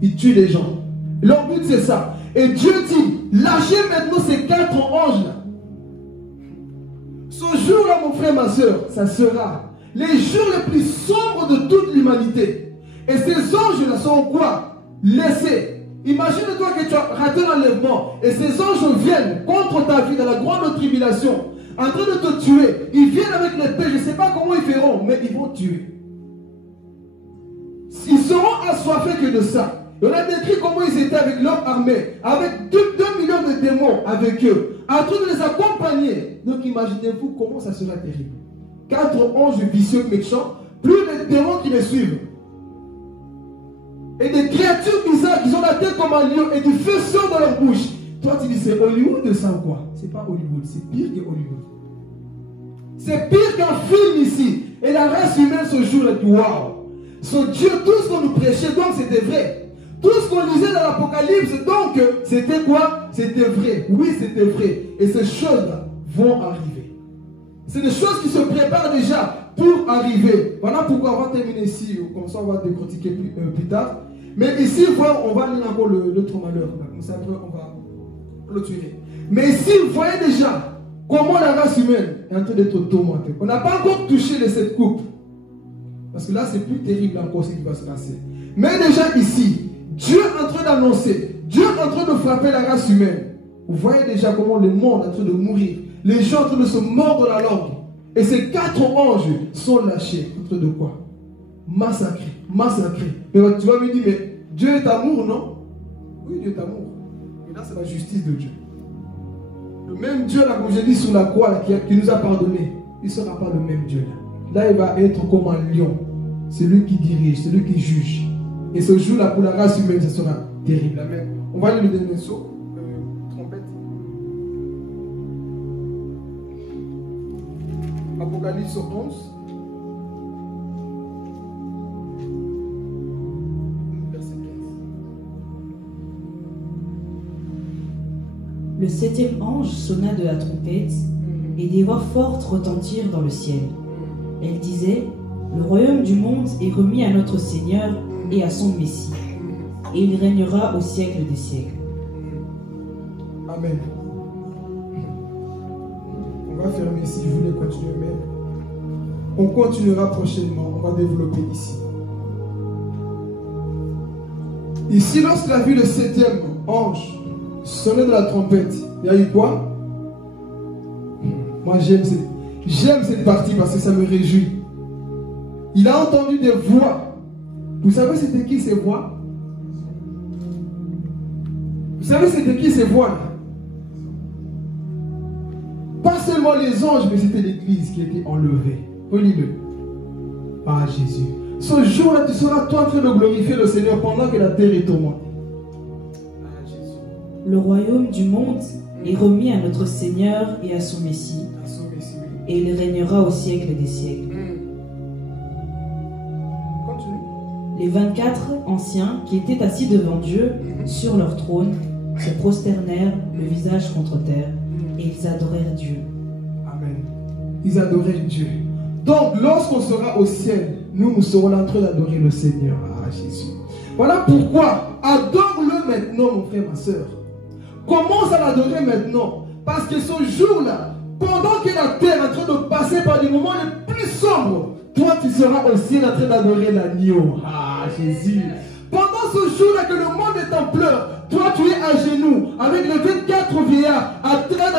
ils tuent les gens. Leur but, c'est ça. Et Dieu dit, lâchez maintenant ces 4 anges-là. Ce jour-là, mon frère, ma soeur, ça sera les jours les plus sombres de toute l'humanité. Et ces anges-là sont quoi? Laissés. Imagine-toi que tu as raté l'enlèvement et ces anges viennent contre ta vie dans la grande tribulation, en train de te tuer. Ils viennent avec l'épée, je ne sais pas comment ils feront, mais ils vont tuer. Ils seront assoiffés que de ça. On a décrit comment ils étaient avec leur armée, avec 2 millions de démons avec eux, en train de les accompagner. Donc imaginez-vous comment ça sera terrible. 4 anges vicieux méchants, plus les démons qui les suivent. Et des créatures bizarres qui ont la tête comme un lion et du feu sort dans leur bouche. Toi tu dis c'est Hollywood de ça ou quoi? C'est pas Hollywood, c'est pire que Hollywood. C'est pire qu'un film ici. Et la race humaine ce jour-là dit waouh. Son Dieu, tout ce qu'on nous prêchait, donc c'était vrai. Tout ce qu'on lisait dans l'Apocalypse, donc c'était quoi? C'était vrai. Oui, c'était vrai. Et ces choses-là vont arriver. C'est des choses qui se préparent déjà pour arriver. Voilà pourquoi on va terminer ici. Comme ça, on va décortiquer plus tard. Mais ici, on va lire encore l'autre malheur. Comme ça, après, on va clôturer. Mais ici, vous voyez déjà comment la race humaine est en train d'être tourmentée. On n'a pas encore touché les 7 coupes. Parce que là, c'est plus terrible encore ce qui va se passer. Mais déjà ici, Dieu est en train d'annoncer, Dieu est en train de frapper la race humaine. Vous voyez déjà comment le monde est en train de mourir. Les gens sont en train de se mordre la langue. Et ces 4 anges sont lâchés. Entre de quoi? Massacrés. Massacrés. Mais tu vas me dire, mais Dieu est amour, non? Oui, Dieu est amour. Et là, c'est la justice de Dieu. Le même Dieu, là, comme j'ai dit sur la croix, là, qui nous a pardonné, il ne sera pas le même Dieu. Là, il va être comme un lion. C'est lui qui dirige, c'est lui qui juge. Et ce jour-là, pour la race humaine, ce sera terrible. Amen. On va lire le dernier saut. Trompette. Apocalypse 11. Verset 15. Le 7e ange sonna de la trompette, et des voix fortes retentirent dans le ciel. Elle disait, le royaume du monde est remis à notre Seigneur et à son Messie, et il régnera au siècle des siècles. Amen. On va fermer ici, je voulais continuer, mais on continuera prochainement, on va développer ici. Ici, lorsqu'il a vu le 7e ange sonner de la trompette, il y a eu quoi? Moi j'aime cette partie parce que ça me réjouit. Il a entendu des voix. Vous savez c'était qui ces voix? Vous savez c'était qui ces voix là? Pas seulement les anges, mais c'était l'église qui était enlevée. Relis-le. Ah Jésus. Ce jour-là, tu seras toi en train de glorifier le Seigneur pendant que la terre est tourmentée. Ah Jésus. Le royaume du monde est remis à notre Seigneur et à son Messie. Et il régnera au siècle des siècles. Continue. Les 24 anciens qui étaient assis devant Dieu sur leur trône se prosternèrent le visage contre terre et ils adorèrent Dieu. Amen. Ils adoraient Dieu. Donc, lorsqu'on sera au ciel, nous serons là en train d'adorer le Seigneur. Ah, Jésus. Voilà pourquoi, adore-le maintenant, mon frère, ma soeur. Commence à l'adorer maintenant. Parce que ce jour-là, pendant que la terre est en train de passer par des moments les plus sombres, toi, tu seras au ciel en train d'adorer l'agneau. Ah, Jésus. Pendant ce jour-là que le monde est en pleurs, toi tu es à genoux avec les 24 vieillards en train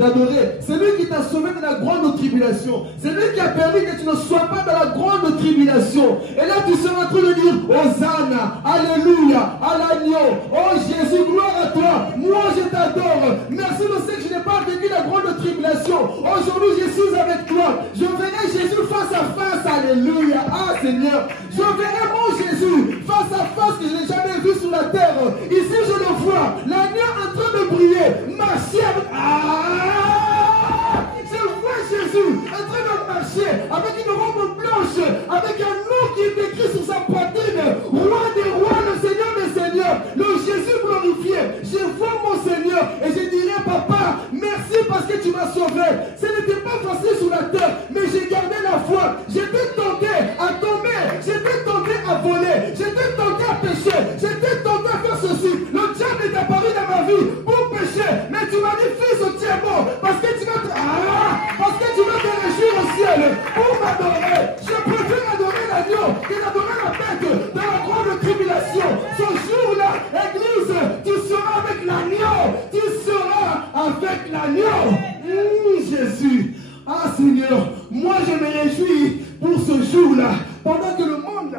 d'adorer. C'est lui qui t'a sauvé de la grande tribulation. C'est lui qui a permis que tu ne sois pas dans la grande tribulation. Et là tu seras en train de dire Hosanna, Alléluia, à l'agneau. Oh Jésus, gloire à toi. Moi je t'adore. Merci de ce que je n'ai pas vécu la grande tribulation. Aujourd'hui je suis avec toi. Je verrai Jésus face à face. Alléluia. Ah Seigneur, je verrai mon Jésus face à face que je n'ai jamais vu sur la terre. Ici je le vois, l'agneau en train de briller, marcher avec... Ah, je vois Jésus en train de marcher avec une robe blanche, avec un nom qui est écrit sur sa poitrine, roi des rois, le Seigneur des seigneurs, le Jésus glorifié. Je vois mon Seigneur et je dirais papa, merci parce que tu m'as sauvé. Ce n'était pas facile sur la terre, mais j'ai gardé la foi. J'étais tenté à tomber, j'étais tenté à voler, j'étais tenté à pécher, j'étais tenté à faire ceci. Le diable est apparu dans ma vie pour pécher, mais tu m'as dit fils, tu es bon parce que tu vas te réjouir au ciel pour m'adorer. Je préfère adorer l'agneau que d'adorer la bête dans la grande tribulation. Ce jour-là, église, tu seras avec l'agneau, tu seras avec l'agneau. Jésus. Ah Seigneur, moi je me réjouis pour ce jour-là, pendant que le monde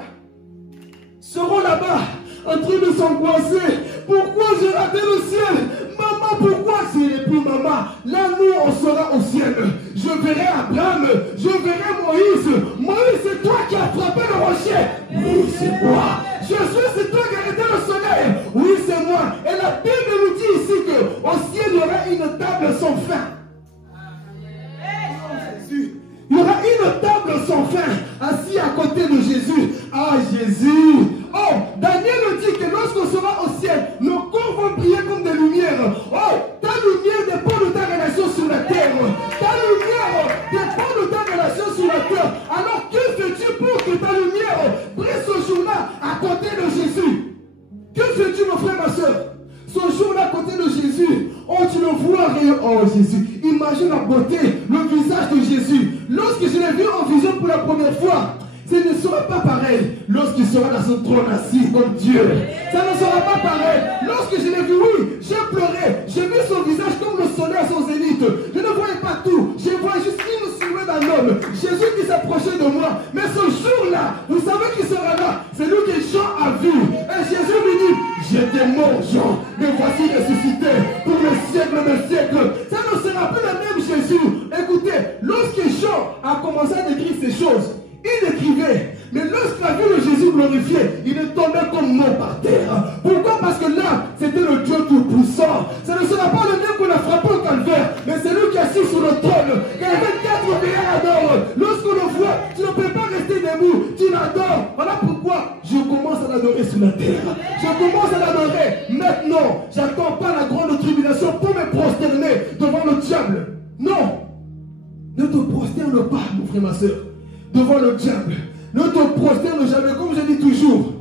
sera là-bas en train de s'angoisser. Pourquoi j'ai raté le ciel? Maman, pourquoi je n'ai plus maman? Là, nous, on sera au ciel. Je verrai Abraham, je verrai Moïse. Moïse, c'est toi qui as frappé le rocher. Oui, c'est moi. Jésus, c'est toi qui as arrêté le soleil. Oui, c'est moi. Et la Bible nous dit ici qu'au ciel, il y aura une table sans fin. Il y aura une table sans fin, assis à côté de Jésus. Ah, Jésus. Oh, Daniel dit que lorsqu'on sera au ciel, nos corps vont briller comme des lumières. Oh, ta lumière dépend de ta relation sur la terre. Ta lumière dépend de ta relation sur la terre. Alors, que fais-tu pour que ta lumière brille ce jour-là à côté de Jésus? Que fais-tu, mon frère, ma soeur? Ce jour-là, à côté de Jésus, oh, tu le vois, oh Jésus, imagine la beauté, le visage de Jésus. Lorsque je l'ai vu en vision pour la première fois, ce ne sera pas pareil lorsqu'il sera dans son trône assis comme Dieu. Ça ne sera pas pareil. Lorsque je l'ai vu, oui, j'ai pleuré. J'ai vu son visage comme le soleil à son zénith. Je ne voyais pas tout. Je voyais juste une silhouette d'un homme. Jésus qui s'approchait de moi. Mais ce jour-là, vous savez qui sera là? C'est lui que Jean a vu. Et Jésus lui dit, j'étais mort, Jean, mais voici ressuscité pour les siècles des siècles. Ça ne sera plus le même Jésus. Écoutez, lorsque Jean a commencé à décrire ces choses, il écrivait, mais lorsqu'il a vu le Jésus glorifié, il est tombé comme mort par terre. Pourquoi? Parce que là, c'était le Dieu tout-puissant. Ce ne sera pas le même qu'on a frappé au calvaire, mais c'est lui qui est assis sur le trône. Il y a 24 vieillards adorent. Lorsqu'on le voit, tu ne peux pas rester debout, tu l'adores. Voilà pourquoi je commence à l'adorer sur la terre. Je commence à l'adorer. Maintenant, j'attends pas la grande tribulation pour me prosterner devant le diable. Non, ne te prosterne pas, mon frère, ma soeur, devant le diable. Ne te prosterne jamais, comme je dis toujours.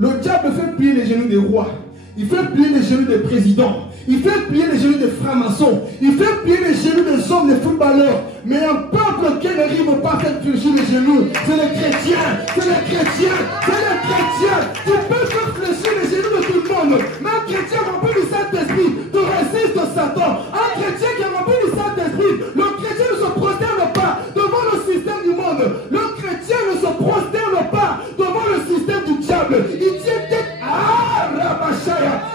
Le diable fait plier les genoux des rois. Il fait plier les genoux des présidents. Il fait plier les genoux des francs-maçons. Il fait plier les genoux des hommes, des footballeurs. Mais un peuple qui n'arrive pas à faire fléchir les genoux, c'est les chrétiens. C'est les chrétiens. C'est les chrétiens. Tu peux faire fléchir les genoux de tout le monde. Mais un chrétien rempli du Saint-Esprit te résiste Satan. Un chrétien qui est rempli du Saint-Esprit, le chrétien ne se prosterne pas devant le système du monde. Le chrétien ne se prosterne pas devant le système du diable. Il tient tête à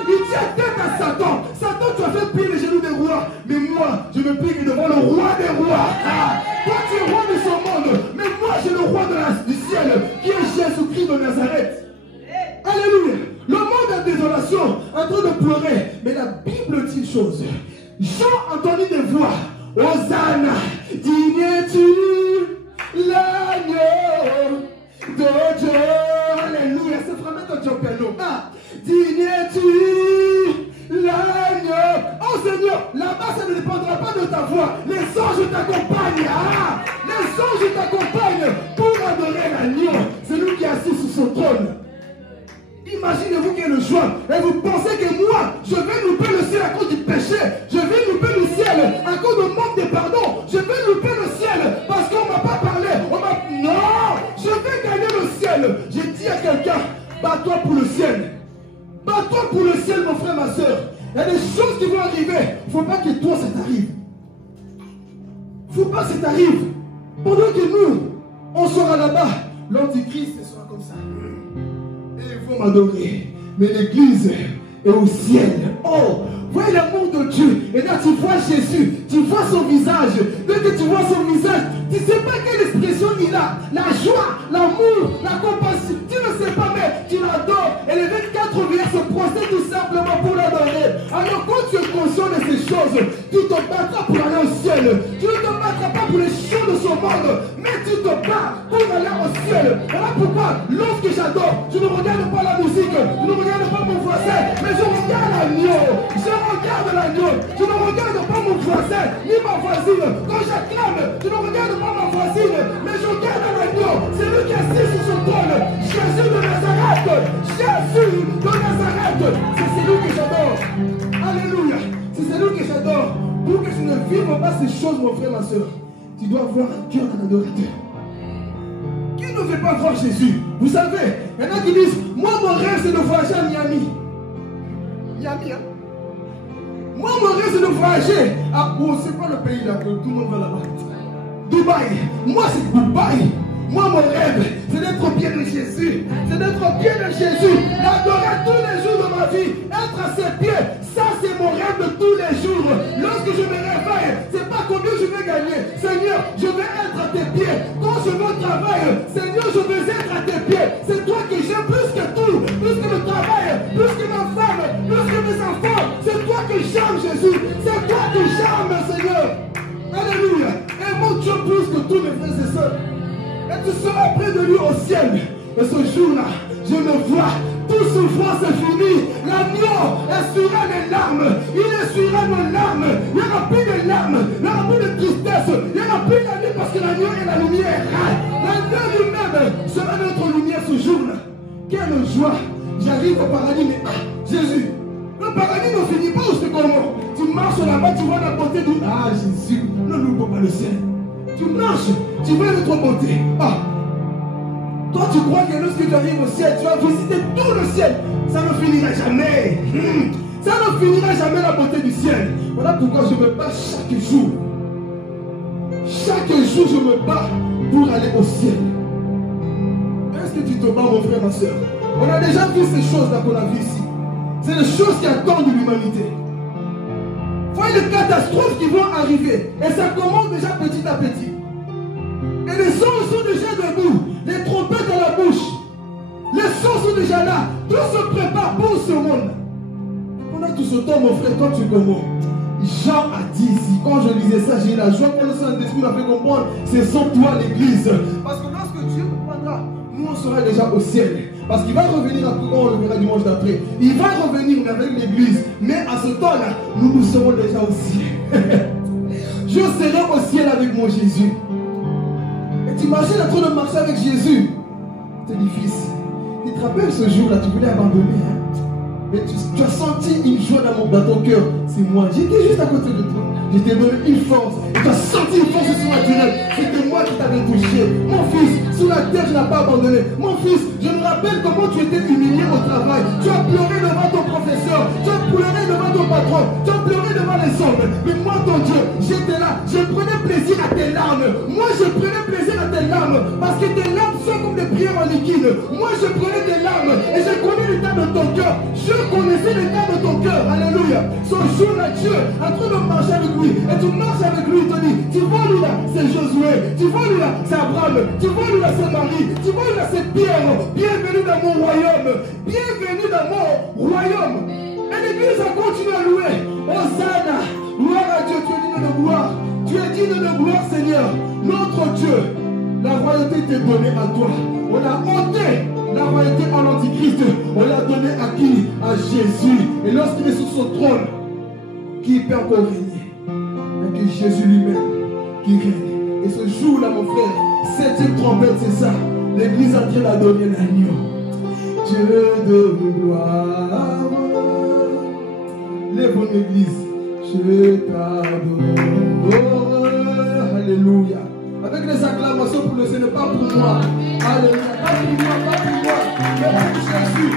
il tient tête à Satan. Satan, tu as fait plier les genoux des rois. Mais moi, je me plie devant le roi des rois. Toi, tu es roi de ce monde. Mais moi, je suis le roi de la pleurer. Mais la Bible dit une chose. Jean entendit des voix. Hosanna, digne-tu l'agneau de Dieu. Alléluia. C'est vraiment ton Dieu piano. Digne-tu l'agneau. Oh Seigneur, là-bas ça ne dépendra pas de ta voix. Les anges t'accompagnent. Les anges t'accompagnent pour adorer l'agneau. C'est lui qui est assis sur son trône. Imaginez-vous quelle joie. Et vous pensez que moi, je vais louper le ciel à cause du péché. Je vais louper le ciel à cause de manque de pardon. Je vais louper le ciel parce qu'on ne m'a pas parlé. Non, je vais gagner le ciel. J'ai dit à quelqu'un, bats-toi pour le ciel. Bats-toi pour le ciel, mon frère, ma soeur. Il y a des choses qui vont arriver. Il ne faut pas que toi, ça t'arrive. Il ne faut pas que ça t'arrive. Pendant que nous, on sera là-bas, l'Antichrist sera comme ça. Ils vont m'adorer. Mais l'église est au ciel. Oh, voyez l'amour de Dieu. Et là, tu vois Jésus. Tu vois son visage. Dès que tu vois son visage, tu ne sais pas quelle expression il a. La joie, l'amour, la compassion. Tu ne sais pas, mais tu l'adores. Et les 24 veillères se procèdent tout simplement pour l'adorer. Alors, quand tu es conscient de ces choses, tu te battras pour aller au ciel. Tu ne te battras pas pour les choses de ce monde, mais tu te bats pour aller au ciel. Voilà pourquoi, lorsque j'adore, je ne regarde pas la musique, je ne regarde pas mon voisin, mais je regarde l'agneau. Je regarde l'agneau. Je ne regarde pas mon voisin, ni ma voisine. Quand j'acclame, je ne regarde pas ma voisine, mais je regarde l'agneau. C'est lui qui est assis sur son trône. Jésus de Nazareth. Jésus de Nazareth. C'est celui que j'adore. Alléluia. C'est celui que j'adore. Pour que je ne vive pas ces choses, mon frère, ma soeur, tu dois avoir un cœur d'un adorateur. Qui ne veut pas voir Jésus? Vous savez, il y en a qui disent, moi mon rêve c'est de voyager à Miami. Miami, hein? Moi mon rêve c'est de voyager à... Oh, c'est pas le pays là que tout le monde va là-bas. Dubaï. Moi c'est Dubaï. Moi mon rêve c'est d'être au pied de Jésus. C'est d'être au pied de Jésus. L'adorer tous les jours de ma vie. Être à ses pieds. Ça c'est mon rêve de tous les jours. Lorsque je me réveille, c'est pas combien je vais gagner. Seigneur, je vais être à tes pieds. Quand je vais au travail, Seigneur, je veux être à tes pieds. C'est toi que j'aime plus que tout. Plus que le travail, plus que ma femme, plus que mes enfants. C'est toi que j'aime, Jésus. C'est toi que j'aime, Seigneur. Alléluia. Et mon Dieu plus que tous mes frères et sœurs. Et tu seras près de lui au ciel. Et ce jour-là, je me vois. Toute souffrance est finie. L'agneau essuiera les larmes. Il essuiera nos larmes. Il n'y aura plus de larmes. Il n'y aura plus de tristesse. Il n'y aura plus de nuit parce que l'agneau est la lumière. L'agneau lui-même sera notre lumière ce jour-là. Quelle joie. J'arrive au paradis, mais Jésus. Le paradis ne finit pas où c'est comment. Tu marches là-bas, tu vois la beauté du... Jésus, ne loupe pas le ciel. Tu marches, tu vois notre beauté. Toi, tu crois que lorsque tu arrives au ciel, tu vas visiter tout le ciel. Ça ne finira jamais. Ça ne finira jamais la beauté du ciel. Voilà pourquoi je me bats chaque jour. Chaque jour, je me bats pour aller au ciel. Est-ce que tu te bats, mon frère, ma soeur? On a déjà vu ces choses-là qu'on a vues ici. C'est les choses qui attendent l'humanité. Voyez les catastrophes qui vont arriver. Et ça commence déjà petit à petit. Et les anges sont déjà debout. Les trompettes dans la bouche. Les sons sont déjà là. Tout se prépare pour ce monde. Pendant tout ce temps, mon frère, toi tu comprends. Jean a dit ici, quand je lisais ça, j'ai eu la joie quand le Saint-Esprit m'a fait comprendre. C'est sans toi l'église. Parce que lorsque Dieu nous prendra, nous on sera déjà au ciel. Parce qu'il va revenir après, on le verra dimanche d'après. Il va revenir avec l'église. Mais à ce temps-là, nous serons déjà au ciel. Je serai au ciel avec mon Jésus. Et t'imagines en train de marcher avec Jésus. C'est difficile. Tu te rappelles ce jour-là, tu voulais abandonner. Mais tu as senti une joie dans ton cœur. C'est moi. J'étais juste à côté de toi. Je t'ai donné une force. Et tu as senti une force surnaturelle. C'était moi qui t'avais touché. Mon fils, sous la terre, je n'ai pas abandonné. Mon fils, je me rappelle comment tu étais humilié au travail. Tu as pleuré devant ton professeur. Tu as pleuré devant ton patron. Tu as pleuré devant les hommes. Mais moi, ton Dieu, j'étais là. Je prenais plaisir à tes larmes. Moi, je prenais plaisir à tes larmes. Parce que tes larmes sont comme des prières en liquide. Moi, je prenais tes larmes. Et je connais l'état de ton cœur. Je connaissais l'état de ton cœur. Alléluia. Ce jour-là, Dieu, en train de marcher avec lui. Et tu marches avec lui, il te dit, tu vois lui là, c'est Josué. Tu vois lui là, c'est Abraham. Tu vois lui là, c'est Marie. Tu vois lui là, c'est Pierre. Bienvenue dans mon royaume. Bienvenue dans mon royaume. Et l'église a continué à louer. Hosanna, gloire à Dieu, tu es digne de gloire. Tu es digne de gloire, Seigneur. Notre Dieu, la royauté t'est donnée à toi. On a ôté la royauté à l'Antichrist. On l'a donnée à qui? À Jésus. Et lorsqu'il est sur son trône, qui peut encore régner? Que Jésus lui-même qui règne. Et ce jour-là, mon frère, septième trompette, c'est ça. L'église entière a donné l'agneau. Dieu de gloire, lève mon église, je t'adore. Alléluia. Avec les acclamations pour le Seigneur, pas pour moi. Alléluia. Pas pour moi, mais pour Jésus.